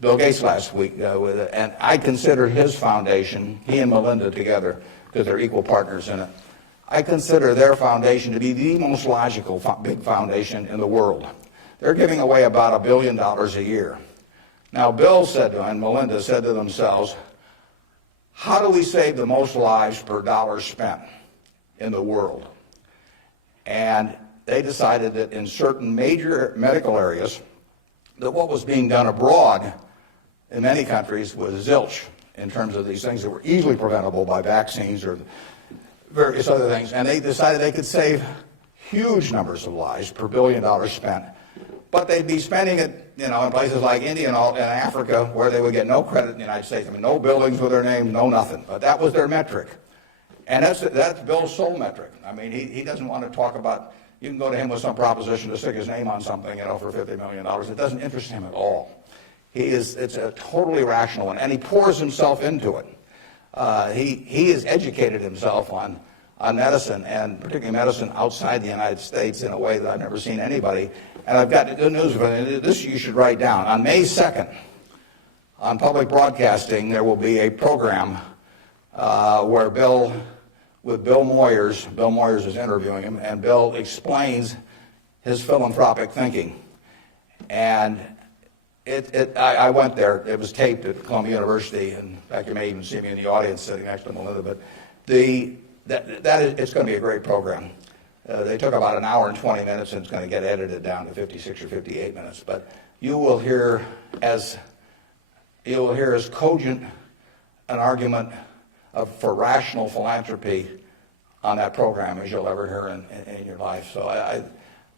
Bill Gates last week, and I consider his foundation, he and Melinda together, because they're equal partners in it, I consider their foundation to be the most logical big foundation in the world. They're giving away about $1 billion a year. Now, Bill said to, and Melinda said to themselves, how do we save the most lives per dollar spent in the world? And they decided that in certain major medical areas, that what was being done abroad in many countries was zilch in terms of these things that were easily preventable by vaccines or various other things. And they decided they could save huge numbers of lives per $1 billion spent. But they'd be spending it, in places like India and Africa, where they would get no credit in the United States. No buildings with their name, no nothing. But that was their metric. And that's Bill's sole metric. He doesn't want to talk about, you can go to him with some proposition to stick his name on something, for $50 million. It doesn't interest him at all. It's a totally rational one, and he pours himself into it. He has educated himself on medicine, and particularly medicine outside the United States, in a way that I've never seen anybody. And I've got good news for you. This you should write down. On May 2nd, on public broadcasting, there will be a program where Bill Moyers is interviewing him, and Bill explains his philanthropic thinking. And I went there. It was taped at Columbia University, and in fact, you may even see me in the audience sitting next to Melinda. But it's going to be a great program. They took about an hour and 20 minutes, and it's going to get edited down to 56 or 58 minutes. But you will hear as cogent an argument for rational philanthropy on that program as you'll ever hear in your life. So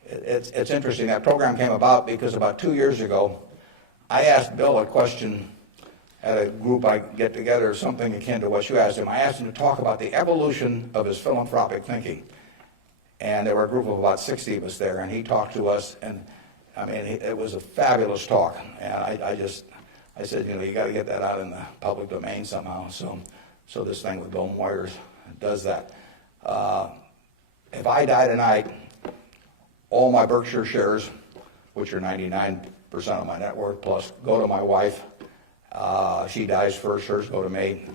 it's interesting. That program came about because about 2 years ago, I asked Bill a question at a group I get together, something akin to what you asked him. I asked him to talk about the evolution of his philanthropic thinking. And there were a group of about 60 of us there, and he talked to us, and I mean, it was a fabulous talk. And I said, you got to get that out in the public domain somehow. So this thing with Bill Moyers does that. If I die tonight, all my Berkshire shares, which are 99% of my net worth plus, go to my wife. She dies first, hers go to me,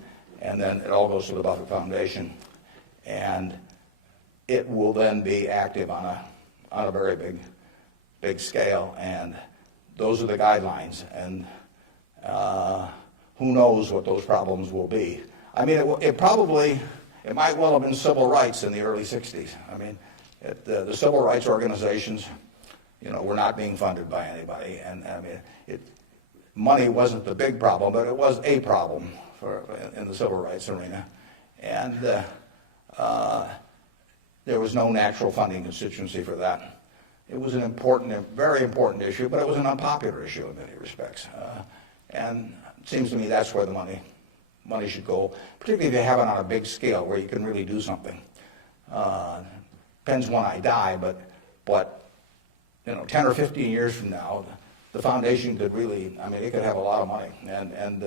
and then it all goes to the Buffett Foundation. And it will then be active on a very big scale, and those are the guidelines. And who knows what those problems will be. I mean, it might well have been civil rights in the early 60s. I mean, the civil rights organizations, were not being funded by anybody. And I mean, money wasn't the big problem, but it was a problem in the civil rights arena. And there was no natural funding constituency for that. It was a very important issue, but it was an unpopular issue in many respects. And it seems to me that's where the money should go, particularly if you have it on a big scale where you can really do something. Depends when I die, but 10 or 15 years from now, the foundation could really, it could have a lot of money, and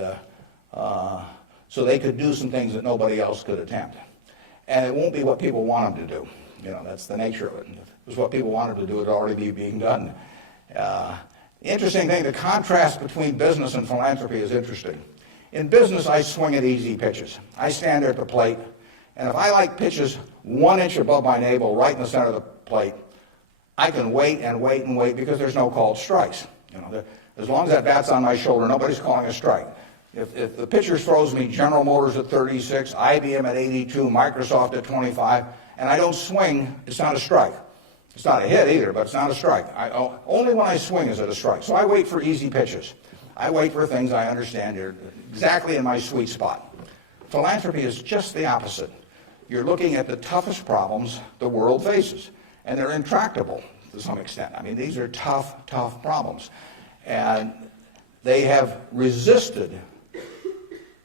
so they could do some things that nobody else could attempt. And it won't be what people want them to do. That's the nature of it. If it was what people wanted to do, it would already be being done. The interesting thing, the contrast between business and philanthropy is interesting. In business, I swing at easy pitches. I stand there at the plate, and if I like pitches 1 inch above my navel, right in the center of the plate, I can wait and wait and wait because there's no called strikes. As long as that bat's on my shoulder, nobody's calling a strike. If the pitcher throws me General Motors at 36, IBM at 82, Microsoft at 25, and I don't swing, it's not a strike. It's not a hit either, but it's not a strike. Only when I swing is it a strike. So I wait for easy pitches. I wait for things I understand are exactly in my sweet spot. Philanthropy is just the opposite. You're looking at the toughest problems the world faces, and they're intractable to some extent. These are tough problems. And they have resisted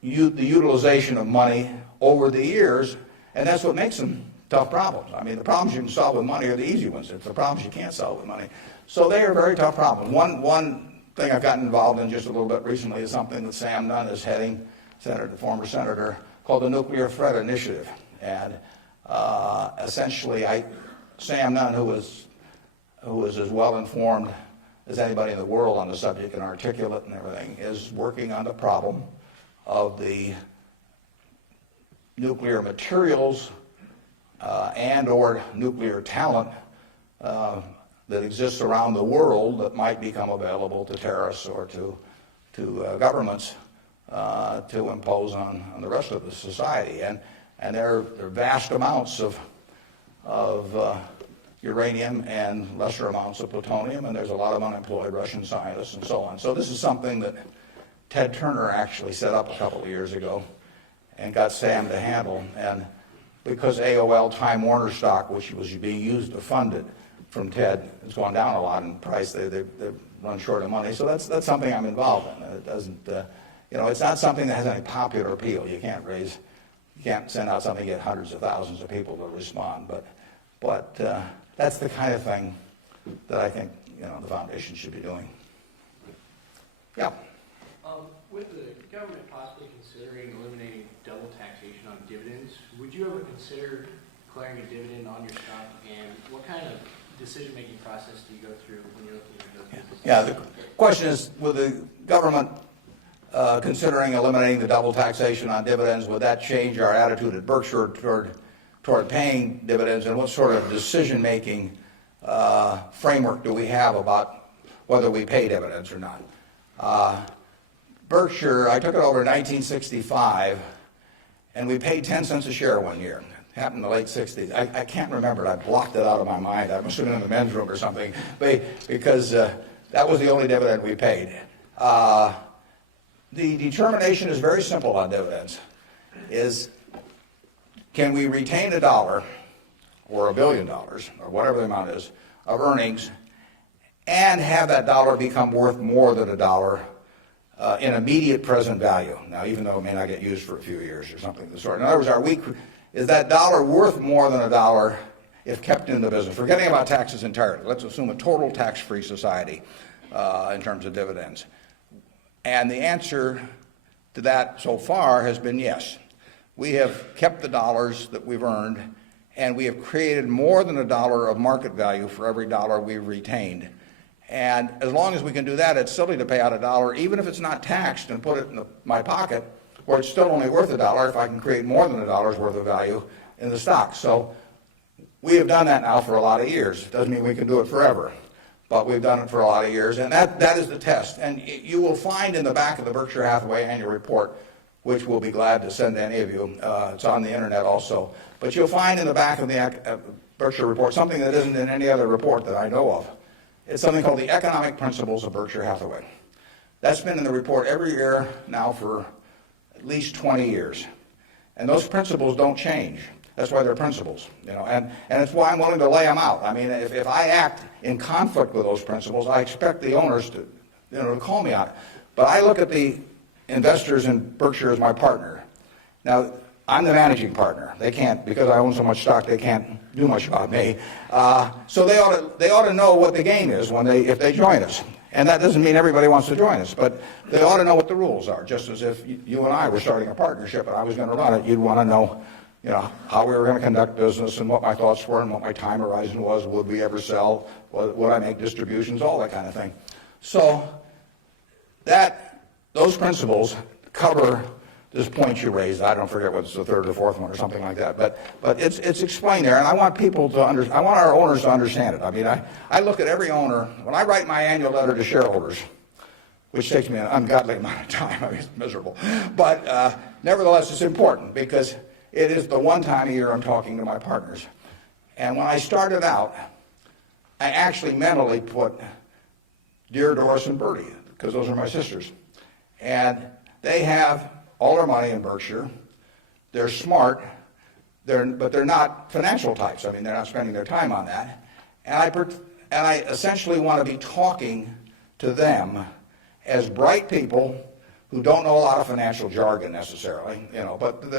the utilization of money over the years, and that's what makes them tough problems. The problems you can solve with money are the easy ones. It's the problems you can't solve with money. So they are very tough problems. One thing I've gotten involved in just a little bit recently is something that Sam Nunn is heading, the former senator, called the Nuclear Threat Initiative. And essentially, Sam Nunn, who is as well informed as anybody in the world on the subject and articulate and everything, is working on the problem of the nuclear materials and or nuclear talent that exists around the world that might become available to terrorists or to governments to impose on the rest of the society. And there are vast amounts of uranium and lesser amounts of plutonium, and there's a lot of unemployed Russian scientists and so on. So this is something that Ted Turner actually set up a couple of years ago and got Sam to handle. And because AOL Time Warner stock, which was being used to fund it from Ted, has gone down a lot in price, they've run short of money. So that's something I'm involved in. It doesn't, it's not something that has any popular appeal. You can't send out something and get hundreds of thousands of people to respond. But that's the kind of thing that I think the foundation should be doing. Yeah. With the government possibly considering eliminating double taxation on dividends, would you ever consider declaring a dividend on your stock? And what kind of decision-making process do you go through when you're looking at those businesses? Yeah, the question is, with the government considering eliminating the double taxation on dividends, would that change our attitude at Berkshire toward paying dividends, and what sort of decision-making framework do we have about whether we pay dividends or not? Berkshire, I took it over in 1965, and we paid 10 cents a share one year. It happened in the late 60s. I can't remember it. I blocked it out of my mind. I must have been in the men's room or something, because that was the only dividend we paid. The determination is very simple on dividends, is can we retain $1 or $1 billion or whatever the amount is of earnings and have that dollar become worth more than $1 in immediate present value. Now, even though it may not get used for a few years or something of the sort. In other words, is that dollar worth more than a dollar if kept in the business? Forgetting about taxes entirely. Let's assume a total tax-free society in terms of dividends. And the answer to that so far has been yes. We have kept the dollars that we've earned, and we have created more than a dollar of market value for every dollar we've retained. And as long as we can do that, it's silly to pay out a dollar, even if it's not taxed, and put it in my pocket, where it's still only worth a dollar if I can create more than a dollar's worth of value in the stock. So we have done that now for a lot of years. Doesn't mean we can do it forever, but we've done it for a lot of years, and that is the test. And you will find in the back of the Berkshire Hathaway annual report, which we'll be glad to send to any of you. It's on the internet also. But you'll find in the back of the Berkshire report something that isn't in any other report that I know of. It's something called the Economic Principles of Berkshire Hathaway. That's been in the report every year now for at least 20 years. And those principles don't change. That's why they're principles, and it's why I'm willing to lay them out. I mean, if I act in conflict with those principles, I expect the owners to, to call me on it. But I look at the investors in Berkshire as my partner. Now, I'm the managing partner. They can't, because I own so much stock, they can't do much about me. So they ought to know what the game is if they join us. And that doesn't mean everybody wants to join us, but they ought to know what the rules are. Just as if you and I were starting a partnership and I was going to run it, you'd want to know, how we were going to conduct business and what my thoughts were and what my time horizon was. Would we ever sell? Would I make distributions? All that kind of thing. So those principles cover this point you raised. I don't forget what's the third or fourth one or something like that. But it's explained there, and I want people to I want our owners to understand it. I mean, I look at every owner when I write my annual letter to shareholders, which takes me an ungodly amount of time. I mean, it's miserable. But nevertheless, it's important because it is the one time a year I'm talking to my partners. And when I started out, I actually mentally put Dear Doris and Bertie, because those are my sisters. And they have all their money in Berkshire. They're smart, but they're not financial types. I mean, they're not spending their time on that. And I essentially want to be talking to them as bright people who don't know a lot of financial jargon necessarily, but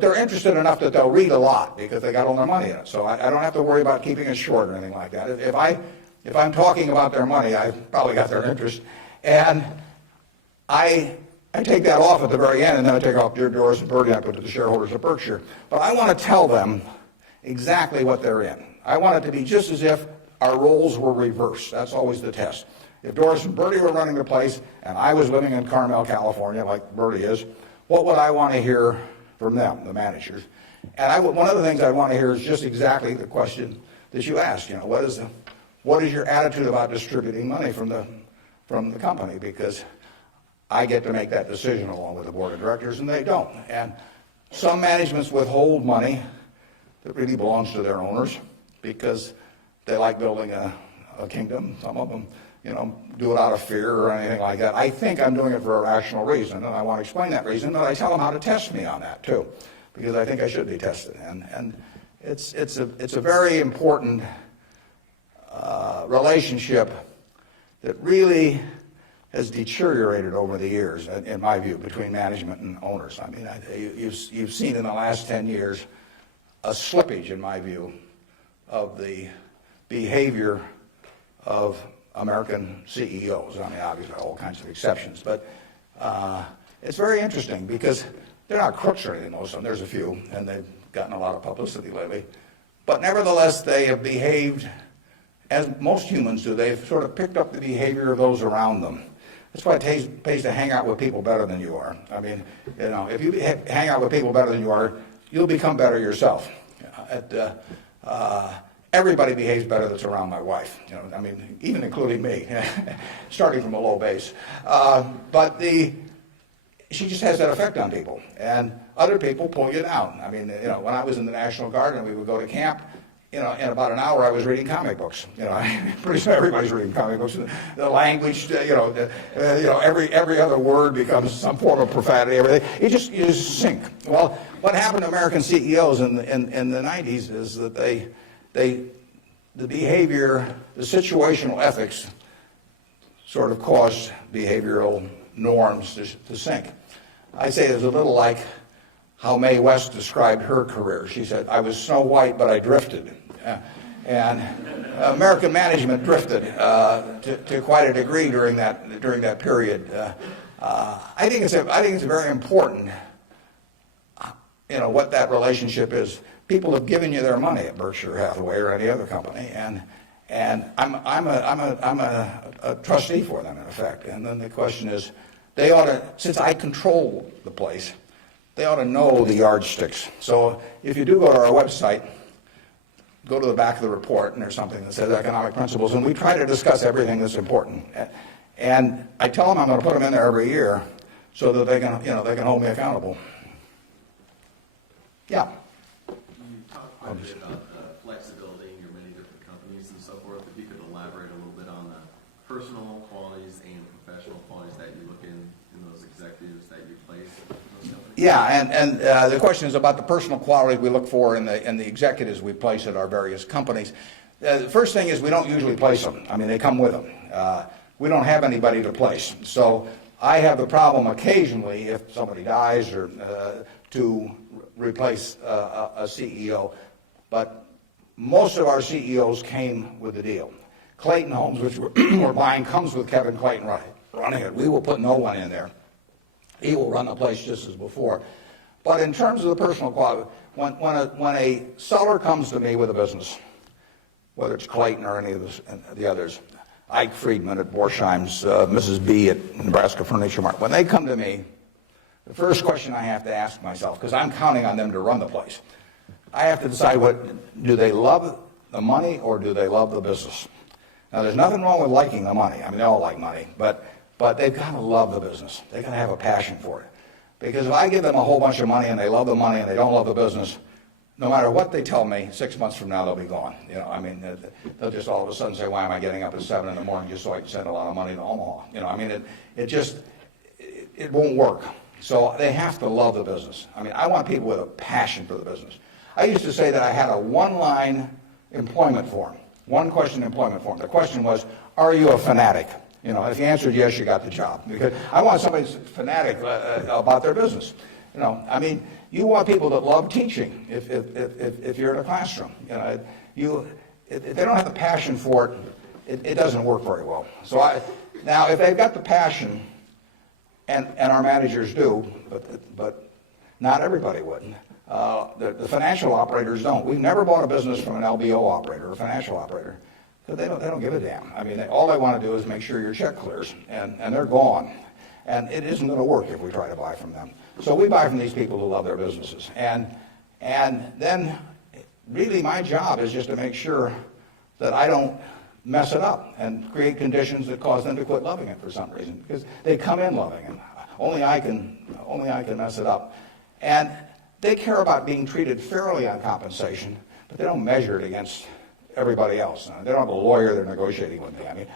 they're interested enough that they'll read a lot because they got all their money in it. So I don't have to worry about keeping it short or anything like that. If I'm talking about their money, I've probably got their interest, and I take that off at the very end, and then I take off Dear Doris and Bertie, and I put it to the shareholders of Berkshire. But I want to tell them exactly what they're in. I want it to be just as if our roles were reversed. That's always the test. If Doris and Bertie were running the place, and I was living in Carmel, California, like Bertie is, what would I want to hear from them, the managers? And one of the things I want to hear is just exactly the question that you asked. What is your attitude about distributing money from the company? Because I get to make that decision along with the board of directors, and they don't. And some managements withhold money that really belongs to their owners because they like building a kingdom. Some of them, do it out of fear or anything like that. I think I'm doing it for a rational reason, and I want to explain that reason, but I tell them how to test me on that too, because I think I should be tested. And it's a very important relationship that really has deteriorated over the years, in my view, between management and owners. I mean, you've seen in the last 10 years a slippage, in my view, of the behavior of American CEOs. I mean, obviously, all kinds of exceptions, but it's very interesting because they're not crooks or anything, most of them. There's a few, and they've gotten a lot of publicity lately. But nevertheless, they have behaved as most humans do. They've sort of picked up the behavior of those around them. That's why it pays to hang out with people better than you are. I mean, if you hang out with people better than you are, you'll become better yourself. Everybody behaves better that's around my wife. I mean, even including me, starting from a low base. But she just has that effect on people, and other people pull you down. I mean, when I was in the National Guard and we would go to camp, in about an hour I was reading comic books. Pretty soon everybody's reading comic books. The language, every other word becomes some form of profanity. Everything. You just sink. Well, what happened to American CEOs in the 90s is that the behavior, the situational ethics, sort of caused behavioral norms to sink. I say it's a little like how Mae West described her career. She said, "I was Snow White, but I drifted." And American management drifted to quite a degree during that period. I think it's very important, what that relationship is. People have given you their money at Berkshire Hathaway or any other company, and I'm a trustee for them in effect. And then the question is, they ought to, since I control the place, they ought to know the yardsticks. So if you do go to our website, go to the back of the report, and there's something that says economic principles, and we try to discuss everything that's important. And I tell them I'm going to put them in there every year so that they can hold me accountable. Yeah. You talked quite a bit about flexibility in your many different companies and so forth. If you could elaborate a little bit on the personal qualities and professional qualities that you look in those executives that you place in those companies. Yeah, and the question is about the personal qualities we look for in the executives we place at our various companies. The first thing is we don't usually place them. I mean, they come with them. We don't have anybody to place. So I have the problem occasionally, if somebody dies, or to replace a CEO. But most of our CEOs came with the deal. Clayton Homes, which we're buying, comes with Kevin Clayton running it. We will put no one in there. He will run the place just as before. But in terms of the personal quality, when a seller comes to me with a business, whether it's Clayton or any of the others, Ike Friedman at Borsheim's, Mrs. B at Nebraska Furniture Mart, when they come to me, the first question I have to ask myself, because I'm counting on them to run the place, I have to decide, do they love the money or do they love the business? Now, there's nothing wrong with liking the money. I mean, they all like money, but they've got to love the business. They've got to have a passion for it. Because if I give them a whole bunch of money and they love the money and they don't love the business, no matter what they tell me, 6 months from now they'll be gone. I mean, they'll just all of a sudden say, "Why am I getting up at 7 in the morning just so I can send a lot of money to Omaha?" I mean, it won't work. So they have to love the business. I mean, I want people with a passion for the business. I used to say that I had a one-line employment form, one-question employment form. The question was, "Are you a fanatic?" If you answered yes, you got the job. Because I want somebody who's fanatic about their business. I mean, you want people that love teaching if you're in a classroom. If they don't have the passion for it doesn't work very well. So now, if they've got the passion, and our managers do, but not everybody would. The financial operators don't. We've never bought a business from an LBO operator or a financial operator. Because they don't give a damn. I mean, all they want to do is make sure your check clears, and they're gone. And it isn't going to work if we try to buy from them. So we buy from these people who love their businesses. And then really my job is just to make sure that I don't mess it up and create conditions that cause them to quit loving it for some reason. Because they come in loving it. Only I can mess it up. And they care about being treated fairly on compensation, but they don't measure it against everybody else. They don't have a lawyer they're negotiating with me. I mean,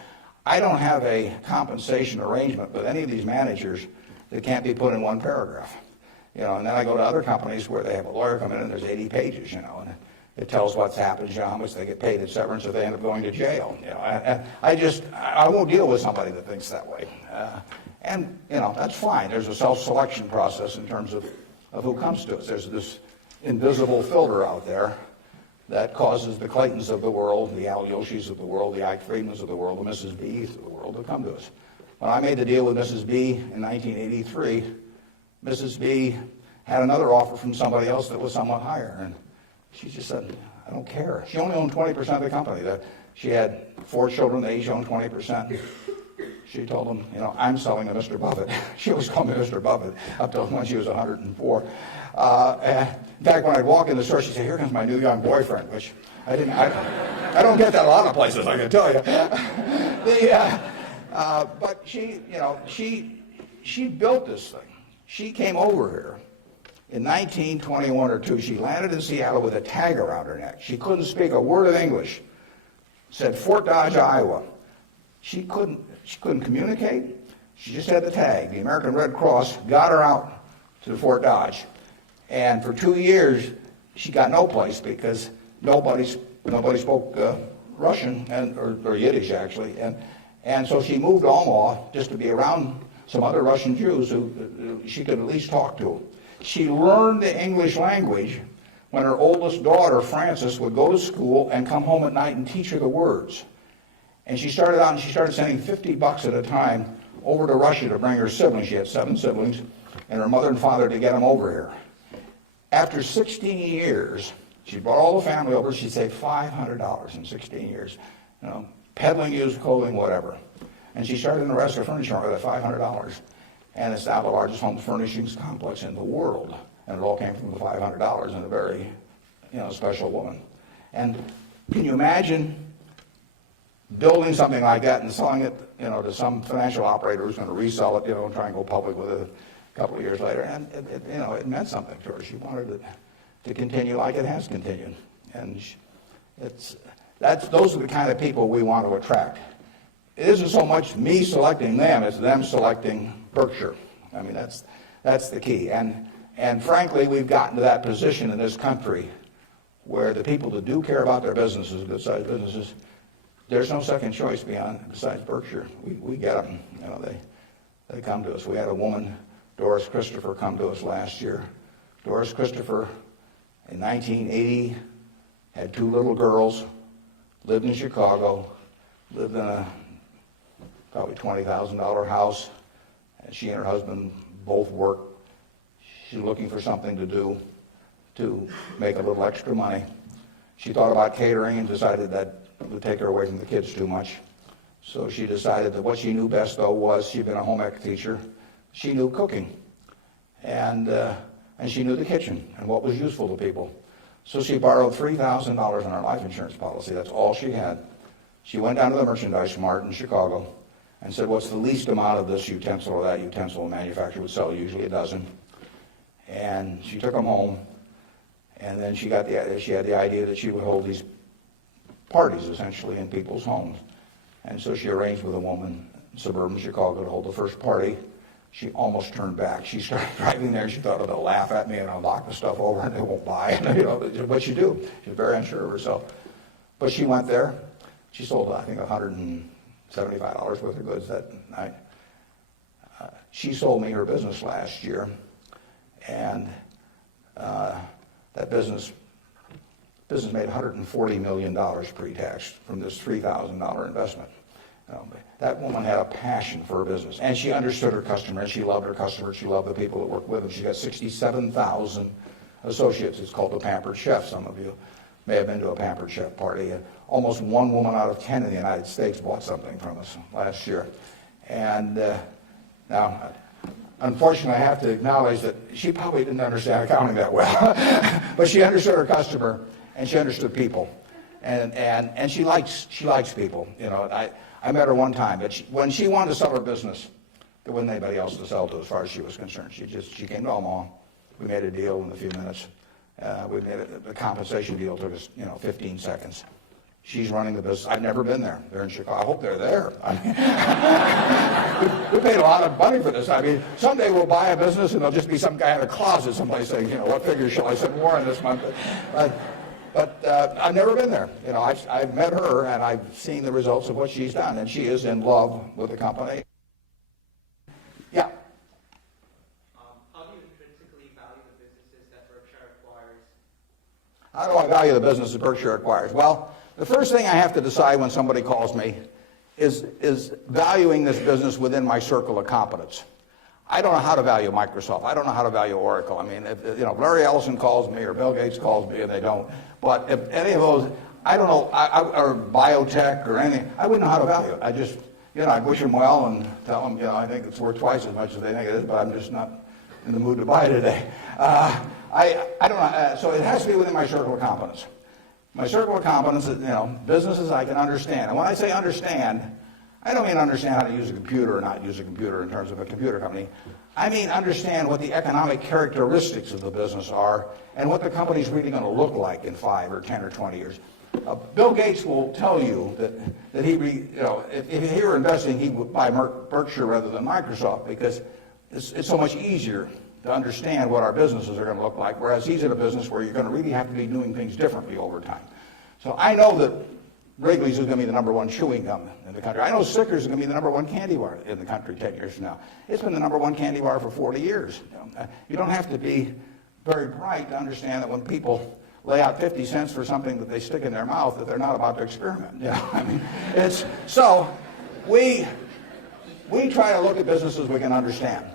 I don't have a compensation arrangement with any of these managers that can't be put in one paragraph. And then I go to other companies where they have a lawyer come in and there's 80 pages, and it tells what's happened, how much they get paid in severance if they end up going to jail. I won't deal with somebody that thinks that way. And that's fine. There's a self-selection process in terms of who comes to us. There's this invisible filter out there that causes the Claytons of the world, the Al Yoshis of the world, the Ike Friedmans of the world, the Mrs. B's of the world to come to us. When I made the deal with Mrs. B in 1983, Mrs. B had another offer from somebody else that was somewhat higher, and she just said, "I don't care." She only owned 20% of the company. She had 4 children, they each owned 20%. She told them, "I'm selling to Mr. Buffett." She always called me Mr. Buffett up till when she was 104. In fact, when I'd walk in the store, she'd say, "Here comes my new young boyfriend," which I don't get that a lot of places, I can tell you. But she built this thing. She came over here in 1921 or 2. She landed in Seattle with a tag around her neck. She couldn't speak a word of English. Said Fort Dodge, Iowa. She couldn't communicate. She just had the tag. The American Red Cross got her out to Fort Dodge. And for 2 years, she got no place because nobody spoke Russian or Yiddish, actually. And so she moved to Omaha just to be around some other Russian Jews who she could at least talk to. She learned the English language when her oldest daughter, Frances, would go to school and come home at night and teach her the words. And she started out and she started sending $50 at a time over to Russia to bring her siblings. She had 7 siblings, and her mother and father to get them over here. After 16 years, she brought all the family over. She saved $500 in 16 years, peddling used clothing, whatever. And she started in the rest of the furniture with that $500. And it's now the largest home furnishings complex in the world. And it all came from the $500 and a very, special woman. And can you imagine building something like that and selling it, to some financial operator who's going to resell it, and try and go public with it a couple of years later? And it meant something to her. She wanted it to continue like it has continued. And those are the kind of people we want to attract. It isn't so much me selecting them, it's them selecting Berkshire. I mean, that's the key. And frankly, we've gotten to that position in this country where the people that do care about their businesses, good-sized businesses, there's no second choice besides Berkshire. We get them. They come to us. We had a woman, Doris Christopher, come to us last year. Doris Christopher, in 1980, had 2 little girls, lived in Chicago, lived in a probably $20,000 house. And she and her husband both worked. She's looking for something to do to make a little extra money. She thought about catering and decided that it would take her away from the kids too much. So she decided that what she knew best, though, was she'd been a home ec teacher. She knew cooking. And she knew the kitchen and what was useful to people. So she borrowed $3,000 on her life insurance policy. That's all she had. She went down to the merchandise mart in Chicago and said, what's the least amount of this utensil or that utensil a manufacturer would sell? Usually a dozen. And she took them home. And then she had the idea that she would hold these parties, essentially, in people's homes. And so she arranged with a woman in suburban Chicago to hold the first party. She almost turned back. She started driving there. She thought, they'll laugh at me and I'll knock the stuff over and they won't buy it. What you do. She's very unsure of herself. But she went there. She sold, I think, $175 worth of goods that night. She sold me her business last year. And that business made $140 million pre-tax from this $3,000 investment. That woman had a passion for her business, and she understood her customer, and she loved her customers. She loved the people that worked with them. She got 67,000 associates. It's called the Pampered Chef. Some of you may have been to a Pampered Chef party. Almost 1 woman out of 10 in the United States bought something from us last year. And now, unfortunately, I have to acknowledge that she probably didn't understand accounting that well, but she understood her customer and she understood people, and she likes people. I met her one time, but when she wanted to sell her business, there wasn't anybody else to sell to as far as she was concerned. She came to Omaha. We made a deal in a few minutes. The compensation deal took us 15 seconds. She's running the business. I've never been there. They're in Chicago. I hope they're there. I mean, we paid a lot of money for this. I mean, someday we'll buy a business and there'll just be some guy in a closet someplace saying, what figure shall I send Warren this month? But I've never been there. I've met her and I've seen the results of what she's done, and she is in love with the company. Yeah. How do you intrinsically value the businesses that Berkshire acquires? How do I value the businesses Berkshire acquires? Well, the first thing I have to decide when somebody calls me is valuing this business within my circle of competence. I don't know how to value Microsoft. I don't know how to value Oracle. I mean, if Larry Ellison calls me or Bill Gates calls me, and they don't. But if any of those, I don't know, or biotech or anything, I wouldn't know how to value it. I just, I wish them well and tell them, I think it's worth twice as much as they think it is, but I'm just not in the mood to buy today. I don't know. So it has to be within my circle of competence. My circle of competence is, businesses I can understand. And when I say understand, I don't mean understand how to use a computer or not use a computer in terms of a computer company. I mean understand what the economic characteristics of the business are and what the company's really going to look like in 5 or 10 or 20 years. Bill Gates will tell you that if he were investing, he would buy Berkshire rather than Microsoft because it's so much easier to understand what our businesses are going to look like, whereas he's in a business where you're going to really have to be doing things differently over time. So I know that Wrigley's is going to be the number one chewing gum in the country. I know Snickers is going to be the number one candy bar in the country 10 years from now. It's been the number one candy bar for 40 years. You don't have to be very bright to understand that when people lay out 50 cents for something that they stick in their mouth, that they're not about to experiment. You know, I mean, it's so we try to look at businesses we can understand.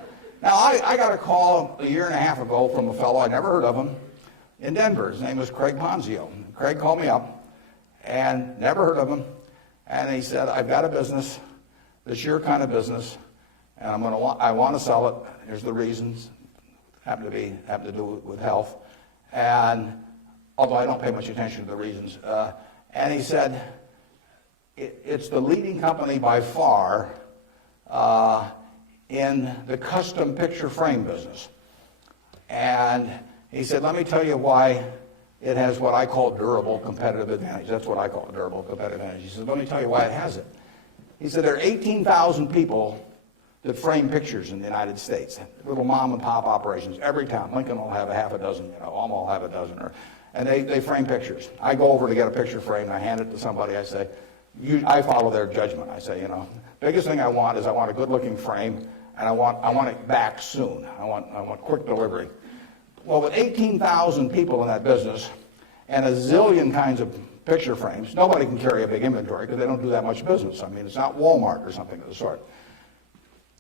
Now, I got a call a year and a half ago from a fellow, I never heard of him, in Denver. His name was Craig Ponzio. Craig called me up, and never heard of him, and he said, I've got a business, this your kind of business, and I want to sell it. Here's the reasons. Happen to do with health, and although I don't pay much attention to the reasons. And he said, it's the leading company by far in the custom picture frame business. And he said, let me tell you why it has what I call durable competitive advantage. That's what I call a durable competitive advantage. He said, let me tell you why it has it. He said, there are 18,000 people that frame pictures in the United States, little mom and pop operations. Every town, Lincoln will have a half a dozen, you know, Omaha will have a dozen, and they frame pictures. I go over to get a picture framed, I hand it to somebody, I say, I follow their judgment. I say, you know, biggest thing I want is I want a good-looking frame, and I want it back soon. I want quick delivery. Well, with 18,000 people in that business and a zillion kinds of picture frames, nobody can carry a big inventory because they don't do that much business. I mean, it's not Walmart or something of the sort.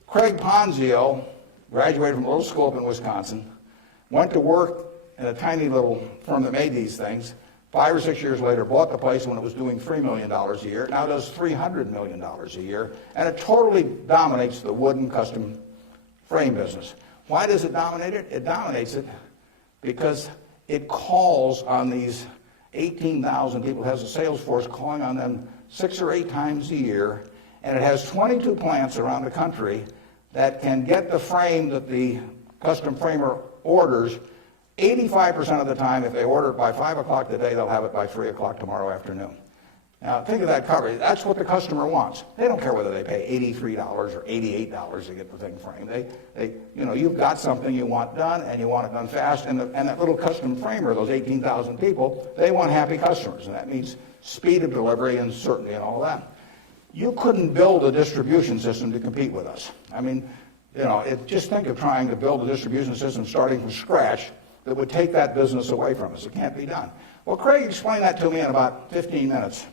Craig Ponzio graduated from a little school up in Wisconsin, went to work in a tiny little firm that made these things. 5 or 6 years later, bought the place when it was doing $3 million a year. Now does $300 million a year, and it totally dominates the wooden custom frame business. Why does it dominate it? It dominates it because it calls on these 18,000 people. It has a sales force calling on them 6 or 8 times a year, and it has 22 plants around the country that can get the frame that the custom framer orders 85% of the time. If they order it by 5 o'clock today, they'll have it by 3 o'clock tomorrow afternoon. Now, think of that coverage. That's what the customer wants. They don't care whether they pay $83 or $88 to get the thing framed. You know, you've got something you want done, and you want it done fast, and that little custom framer, those 18,000 people, they want happy customers, and that means speed of delivery and certainty and all that. You couldn't build a distribution system to compete with us. I mean, you know, just think of trying to build a distribution system starting from scratch that would take that business away from us. It can't be done. Well, Craig explained that to me in about 15 minutes.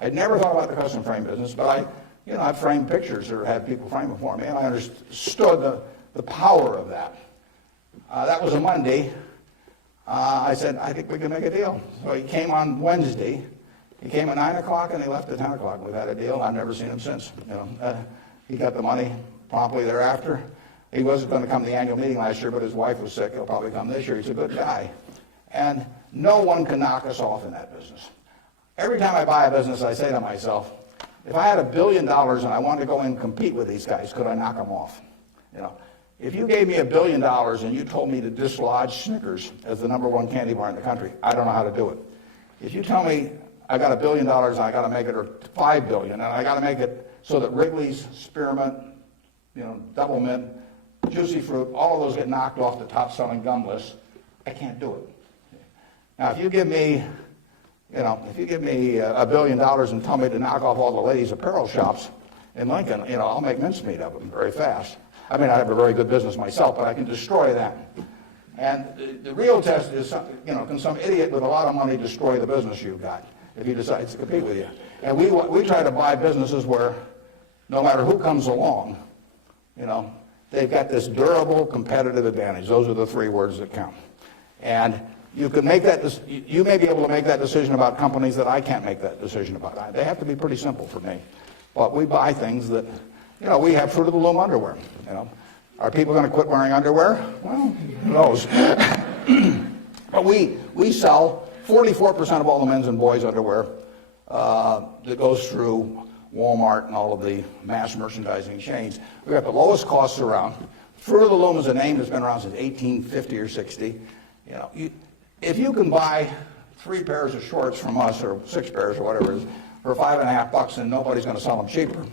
I'd never thought about the custom frame business, but I framed pictures or had people frame them for me, and I understood the power of that. That was a Monday. I said, I think we can make a deal. So he came on Wednesday. He came at 9 o'clock and he left at 10 o'clock. We've had a deal. I've never seen him since. You know, he got the money promptly thereafter. He wasn't going to come to the annual meeting last year, but his wife was sick. He'll probably come this year. He's a good guy. And no one can knock us off in that business. Every time I buy a business, I say to myself, if I had $1 billion and I wanted to go in and compete with these guys, could I knock them off? You know, if you gave me $1 billion and you told me to dislodge Snickers as the number one candy bar in the country, I don't know how to do it. If you tell me I got $1 billion and I got to make it, or $5 billion, and I got to make it so that Wrigley's, Spearmint, you know, Double Mint, Juicy Fruit, all of those get knocked off the top-selling gum list, I can't do it. Now, if you give me $1 billion and tell me to knock off all the ladies' apparel shops in Lincoln, you know, I'll make mincemeat of them very fast. I mean, I have a very good business myself, but I can destroy that. And the real test is, you know, can some idiot with a lot of money destroy the business you've got if he decides to compete with you? And we try to buy businesses where no matter who comes along, you know, they've got this durable competitive advantage. Those are the 3 words that count. And you can make that. You may be able to make that decision about companies that I can't make that decision about. They have to be pretty simple for me. But we buy things that, you know, we have Fruit of the Loom underwear. You know, are people going to quit wearing underwear? Well, who knows? But we sell 44% of all the men's and boys' underwear that goes through Walmart and all of the mass merchandising chains. We've got the lowest costs around. Fruit of the Loom is a name that's been around since 1850 or 60. You know, if you can buy 3 pairs of shorts from us, or 6 pairs or whatever it is, for $5.50 and nobody's going to sell them cheaper,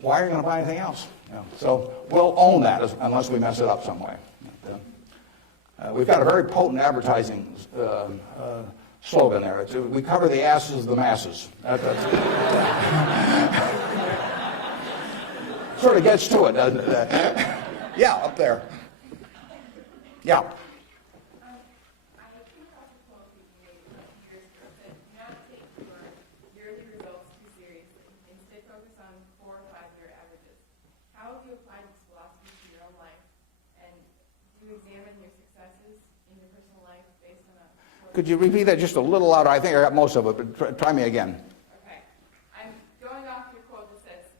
why are you going to buy anything else? You know, so we'll own that unless we mess it up some way. We've got a very potent advertising slogan there. We cover the asses of the masses. Sort of gets to it, doesn't it? Yeah, up there. Yeah. Could you repeat that just a little louder? I think I got most of it, but try me again. Okay. I'm going off your quote that says,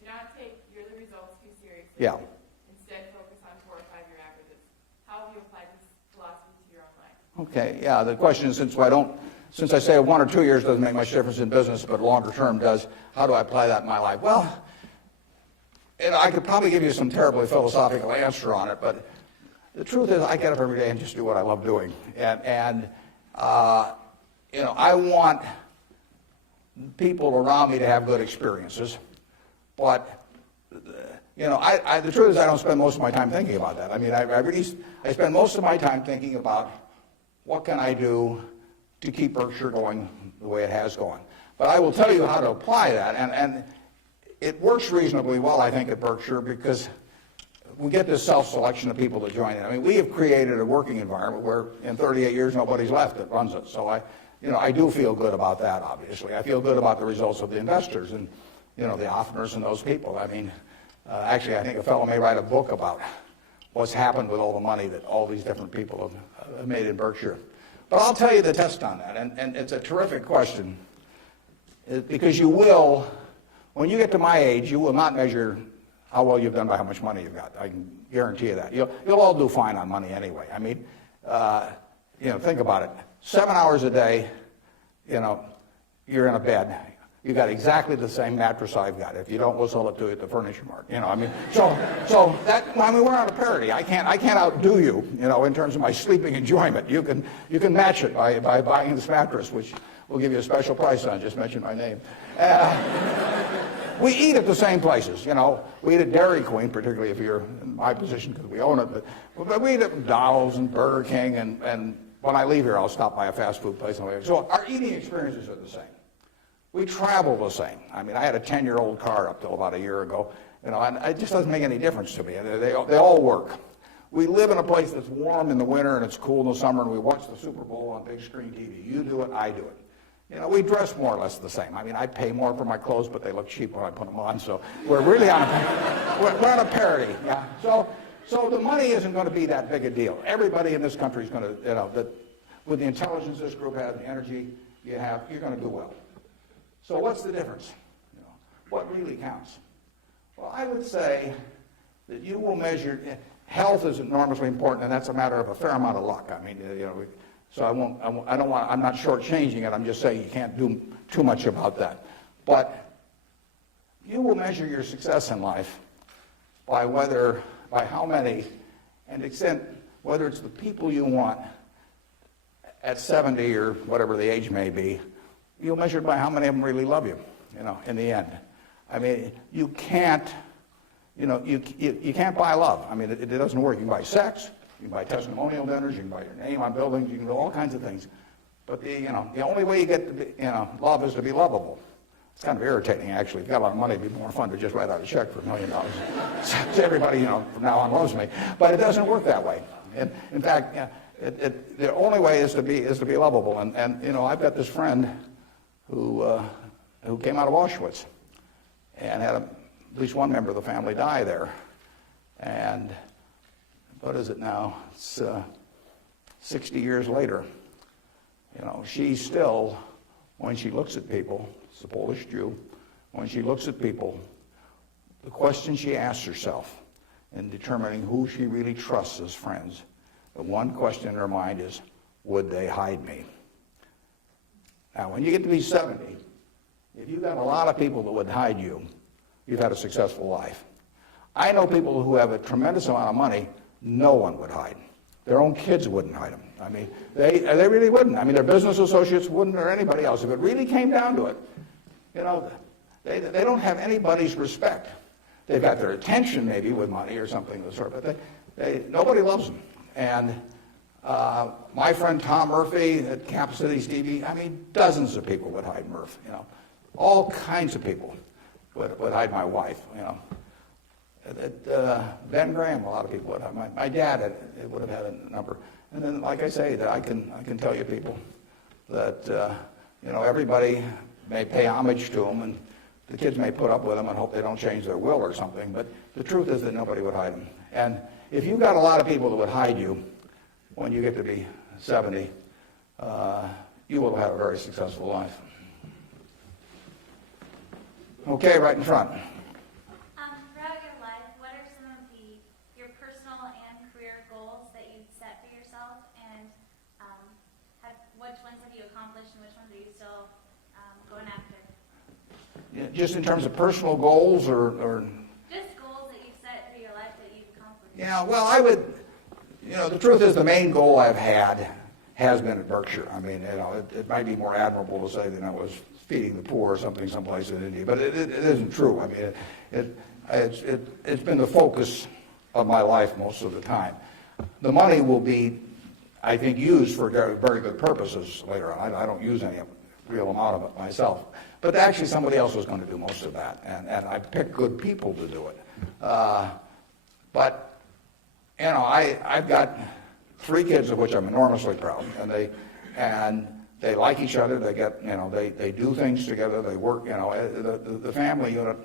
do not take yearly results too seriously. Yeah. Instead, focus on 4 or 5-year averages. How have you applied this philosophy to your own life? Okay, yeah, the question is, since I say 1 or 2 years doesn't make much difference in business, but longer term does, how do I apply that in my life? Well, I could probably give you some terribly philosophical answer on it, but the truth is, I get up every day and just do what I love doing, and I want people around me to have good experiences, but the truth is, I don't spend most of my time thinking about that. I mean, I spend most of my time thinking about what can I do to keep Berkshire going the way it has gone. But I will tell you how to apply that, and it works reasonably well, I think, at Berkshire because we get this self-selection of people to join in. I mean, we have created a working environment where in 38 years nobody's left that runs it. So I do feel good about that, obviously. I feel good about the results of the investors and, the Offners and those people. I mean, actually, I think a fellow may write a book about what's happened with all the money that all these different people have made in Berkshire. But I'll tell you the test on that, and it's a terrific question, because you will, when you get to my age, you will not measure how well you've done by how much money you've got. I can guarantee you that. You'll all do fine on money anyway. I mean, think about it. 7 hours a day, you're in a bed. You got exactly the same mattress I've got. If you don't, we'll sell it to you at the furniture mart. So we're on a parity. I can't outdo you, in terms of my sleeping enjoyment. You can match it by buying this mattress, which we'll give you a special price on. Just mention my name. We eat at the same places, We eat at Dairy Queen, particularly if you're in my position because we own it. But we eat at McDonald's and Burger King, and when I leave here, I'll stop by a fast food place. So our eating experiences are the same. We travel the same. I mean, I had a 10-year-old car up till about a year ago, and it just doesn't make any difference to me. They all work. We live in a place that's warm in the winter and it's cool in the summer, and we watch the Super Bowl on big screen TV. You do it, I do it. We dress more or less the same. I mean, I pay more for my clothes, but they look cheap when I put them on. So we're really on a parity. Yeah. So the money isn't going to be that big a deal. Everybody in this country is going to, with the intelligence this group has, the energy you have, you're going to do well. So what's the difference? What really counts? Well, I would say that you will measure. Health is enormously important, and that's a matter of a fair amount of luck. I mean, so I'm not shortchanging it. I'm just saying you can't do too much about that. But you will measure your success in life by how many, and extent, whether it's the people you want at 70 or whatever the age may be, you'll measure it by how many of them really love you, in the end. I mean, you can't buy love. I mean, it doesn't work. You can buy sex. You can buy testimonial dinners, you can buy your name on buildings, you can do all kinds of things. But the only way you get to be, love is to be lovable. It's kind of irritating, actually. If you've got a lot of money, it'd be more fun to just write out a check for $1 million. So everybody, from now on loves me. But it doesn't work that way. In fact, the only way is to be lovable. And I've got this friend who came out of Auschwitz and had at least one member of the family die there. And what is it now? It's 60 years later. She still, when she looks at people, it's a Polish Jew, when she looks at people, the question she asks herself in determining who she really trusts as friends, the one question in her mind is, would they hide me? Now, when you get to be 70, if you've got a lot of people that would hide you, you've had a successful life. I know people who have a tremendous amount of money, no one would hide. Their own kids wouldn't hide them. I mean, they really wouldn't. I mean, their business associates wouldn't, or anybody else. If it really came down to it, they don't have anybody's respect. They've got their attention maybe with money or something of the sort, but nobody loves them. And My friend Tom Murphy at Capital Cities TV, I mean, dozens of people would hide Murph, you know. All kinds of people would hide my wife, you know. Ben Graham, a lot of people would hide. My dad would have had a number. And then, like I say, that I can tell you people that, you know, everybody may pay homage to them, and the kids may put up with them and hope they don't change their will or something, but the truth is that nobody would hide them. And if you've got a lot of people that would hide you when you get to be 70, you will have a very successful life. Okay, right in front. Throughout your life, what are some of your personal and career goals that you've set for yourself, and which ones have you accomplished and which ones are you still going after? Yeah, just in terms of personal goals or Just goals that you've set for your life that you've accomplished. Yeah, well, I would, you know, the truth is the main goal I've had has been at Berkshire. I mean, you know, it might be more admirable to say that I was feeding the poor or something someplace in India, but it isn't true. I mean, it's been the focus of my life most of the time. The money will be, I think, used for very good purposes later on. I don't use any real amount of it myself. But actually somebody else was going to do most of that, and I picked good people to do it. But, you know, I've got 3 kids of which I'm enormously proud, and they like each other. They get, you know, they do things together. They work, you know, the family unit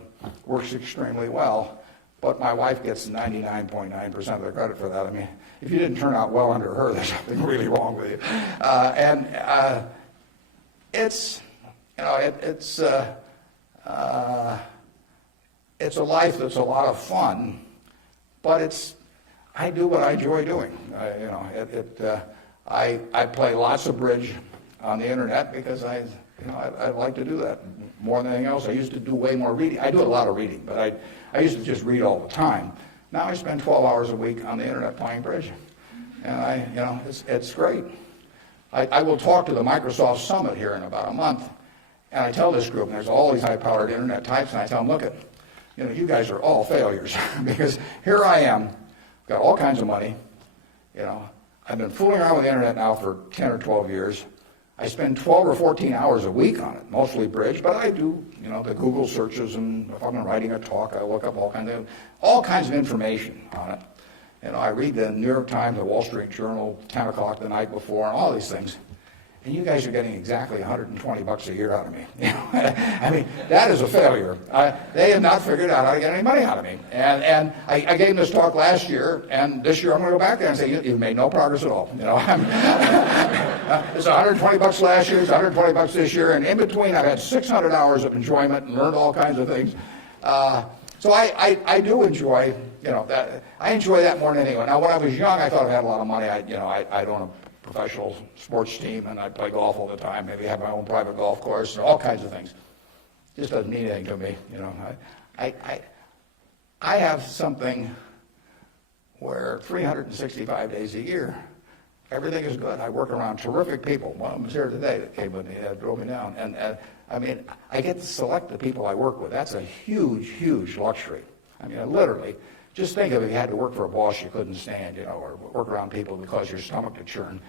works extremely well. But my wife gets 99.9% of the credit for that. I mean, if you didn't turn out well under her, there's something really wrong with you. It's, you know, it's a life that's a lot of fun, but I do what I enjoy doing. I play lots of bridge on the internet because I like to do that more than anything else. I used to do way more reading. I do a lot of reading, but I used to just read all the time. Now I spend 12 hours a week on the internet playing bridge, and it's great. I will talk to the Microsoft Summit here in about a month, and I tell this group, and there's all these high-powered internet types, and I tell them, look, you guys are all failures because here I am, got all kinds of money, I've been fooling around with the internet now for 10 or 12 years. I spend 12 or 14 hours a week on it, mostly bridge, but I do, the Google searches, and if I'm writing a talk, I look up all kinds of information on it. I read the New York Times, the Wall Street Journal, 10 o'clock the night before, and all these things. And you guys are getting exactly $120 a year out of me. I mean, that is a failure. They have not figured out how to get any money out of me. And I gave this talk last year, and this year I'm going to go back there and say, you've made no progress at all. It's $120 last year, it's $120 this year, and in between I've had 600 hours of enjoyment and learned all kinds of things. So I do enjoy, that. I enjoy that more than anyone. Now, when I was young, I thought I had a lot of money. I'd own a professional sports team, and I play golf all the time, maybe have my own private golf course, and all kinds of things. Just doesn't mean anything to me, I have something where 365 days a year, everything is good. I work around terrific people. One of them is here today that came with me, that drove me down. And I mean, I get to select the people I work with. That's a huge, huge luxury. I mean, literally, just think of if you had to work for a boss you couldn't stand, or work around people that cause your stomach to churn.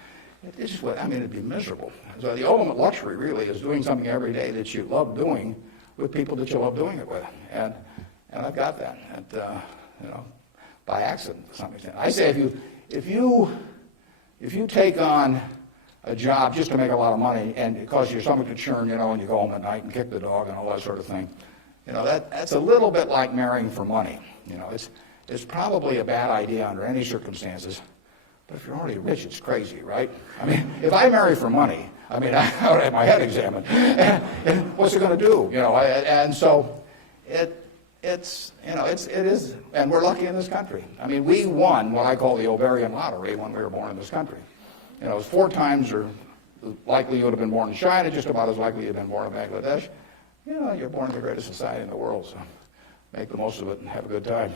It'd be miserable. So the ultimate luxury really is doing something every day that you love doing with people that you love doing it with. And I've got that, by accident to some extent. I say if you take on a job just to make a lot of money and it causes your stomach to churn, and you go home at night and kick the dog and all that sort of thing, that's a little bit like marrying for money. It's probably a bad idea under any circumstances, but if you're already rich, it's crazy, right? I mean, if I marry for money, I would have my head examined. And what's it going to do? And so it is, and we're lucky in this country. I mean, we won what I call the ovarian lottery when we were born in this country. It was 4 times or likely you would have been born in China, just about as likely you'd have been born in Bangladesh. You're born in the greatest society in the world, so make the most of it and have a good time.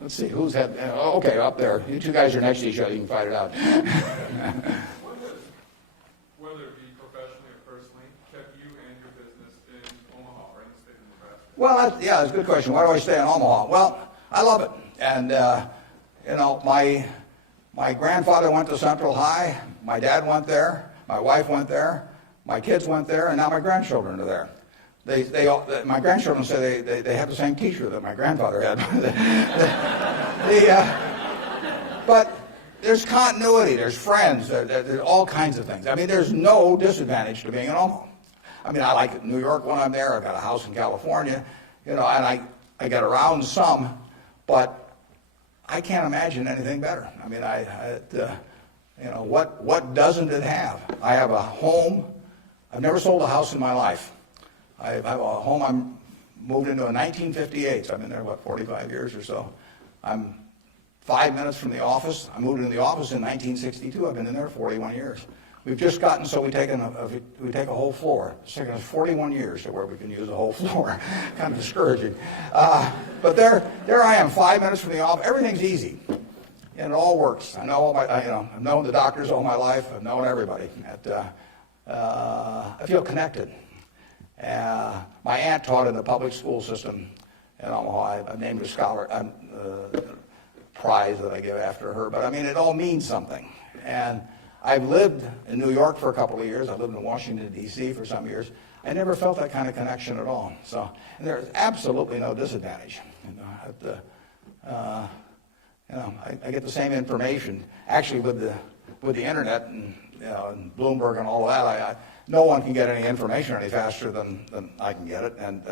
Let's see, who's had, okay, up there. You 2 guys are next to each other, you can fight it out. Whether it be professionally or personally, kept you and your business in Omaha or in the state of Nebraska? Well, that's a good question. Why do I stay in Omaha? Well, I love it. And, My grandfather went to Central High, my dad went there, my wife went there, my kids went there, and now my grandchildren are there. My grandchildren say they have the same teacher that my grandfather had. But there's continuity, there's friends, there's all kinds of things. I mean, there's no disadvantage to being in Omaha. I mean, I like New York when I'm there. I've got a house in California, and I get around some, but I can't imagine anything better. I mean, what doesn't it have? I have a home. I've never sold a house in my life. I have a home I moved into in 1958. So I've been there, 45 years or so. I'm 5 minutes from the office. I moved into the office in 1962. I've been in there 41 years. We've just gotten so we take a whole floor. It's taken us 41 years to where we can use a whole floor. Kind of discouraging. But there I am, 5 minutes from the office. Everything's easy, and it all works. I know I've known the doctors all my life. I've known everybody. I feel connected. My aunt taught in the public school system in Omaha. I've named a scholar prize that I give after her. But I mean, it all means something. And I've lived in New York for a couple of years. I lived in Washington, D.C. for some years. I never felt that kind of connection at all. So there's absolutely no disadvantage. I get the same information. Actually, with the internet and Bloomberg and all that, no one can get any information any faster than I can get it. And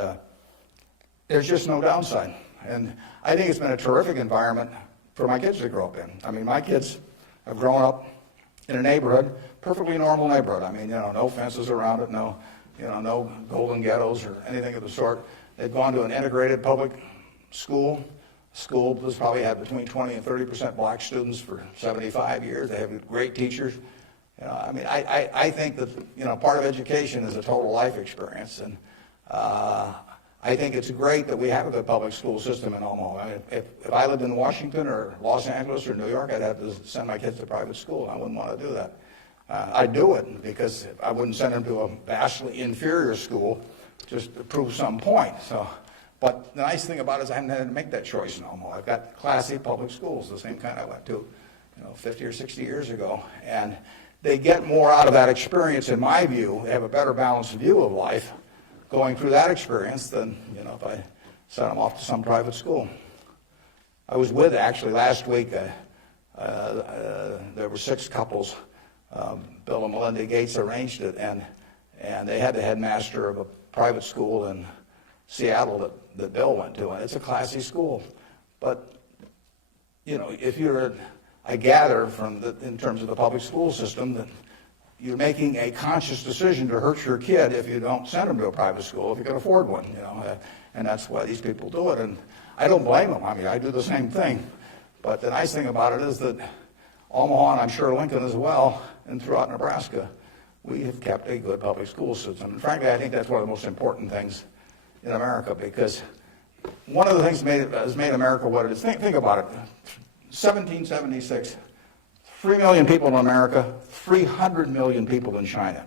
there's just no downside. And I think it's been a terrific environment for my kids to grow up in. I mean, my kids have grown up in a neighborhood, perfectly normal neighborhood. I mean, no fences around it, no golden ghettos or anything of the sort. They've gone to an integrated public school. School has probably had between 20 and 30% black students for 75 years. They have great teachers. I mean, I think that part of education is a total life experience, and I think it's great that we have a good public school system in Omaha. I mean, if I lived in Washington or Los Angeles or New York, I'd have to send my kids to private school. I wouldn't want to do that. I'd do it because I wouldn't send them to a vastly inferior school just to prove some point. But the nice thing about it is I haven't had to make that choice in Omaha. I've got classy public schools, the same kind I went to 50 or 60 years ago. And they get more out of that experience, in my view. They have a better balanced view of life going through that experience than if I sent them off to some private school. I was with, actually, last week, there were 6 couples. Bill and Melinda Gates arranged it, and they had the headmaster of a private school in Seattle that Bill went to, and it's a classy school. But, if I gather in terms of the public school system, that you're making a conscious decision to hurt your kid if you don't send them to a private school if you can afford one, and that's why these people do it. And I don't blame them. I mean, I do the same thing. But the nice thing about it is that Omaha, and I'm sure Lincoln as well, and throughout Nebraska, we have kept a good public school system. And frankly, I think that's one of the most important things in America, because one of the things that has made America what it is. Think about it. 1776. 3 million people in America, 300 million people in China.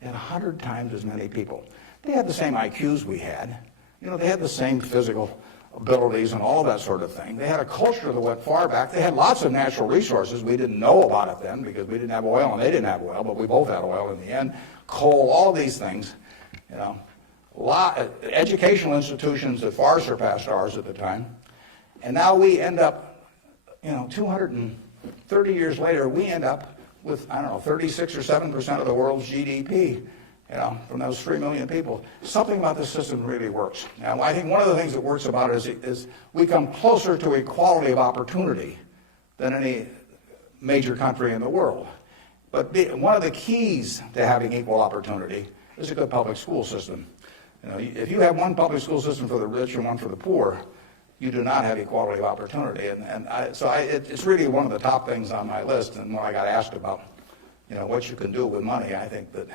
They had 100 times as many people. They had the same IQs we had. They had the same physical abilities and all that sort of thing. They had a culture that went far back. They had lots of natural resources. We didn't know about it then because we didn't have oil and they didn't have oil, but we both had oil in the end. Coal, all these things. Educational institutions that far surpassed ours at the time. And now we end up, 230 years later, we end up with, 36 or 7% of the world's GDP, from those 3 million people. Something about this system really works. Now, I think one of the things that works about it is we come closer to equality of opportunity than any major country in the world. But one of the keys to having equal opportunity is a good public school system. If you have one public school system for the rich and one for the poor, you do not have equality of opportunity. It's really one of the top things on my list. And when I got asked about, what you can do with money, I think that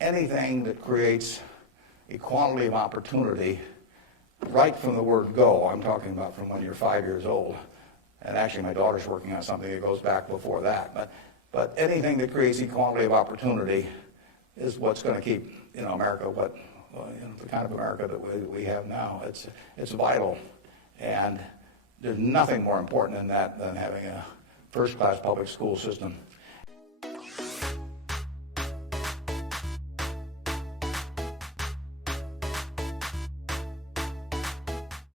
anything that creates equality of opportunity, right from the word go, I'm talking about from when you're 5 years old, and actually my daughter's working on something that goes back before that, but anything that creates equality of opportunity is what's going to keep, America the kind of America that we have now. It's vital. And there's nothing more important than that than having a first-class public school system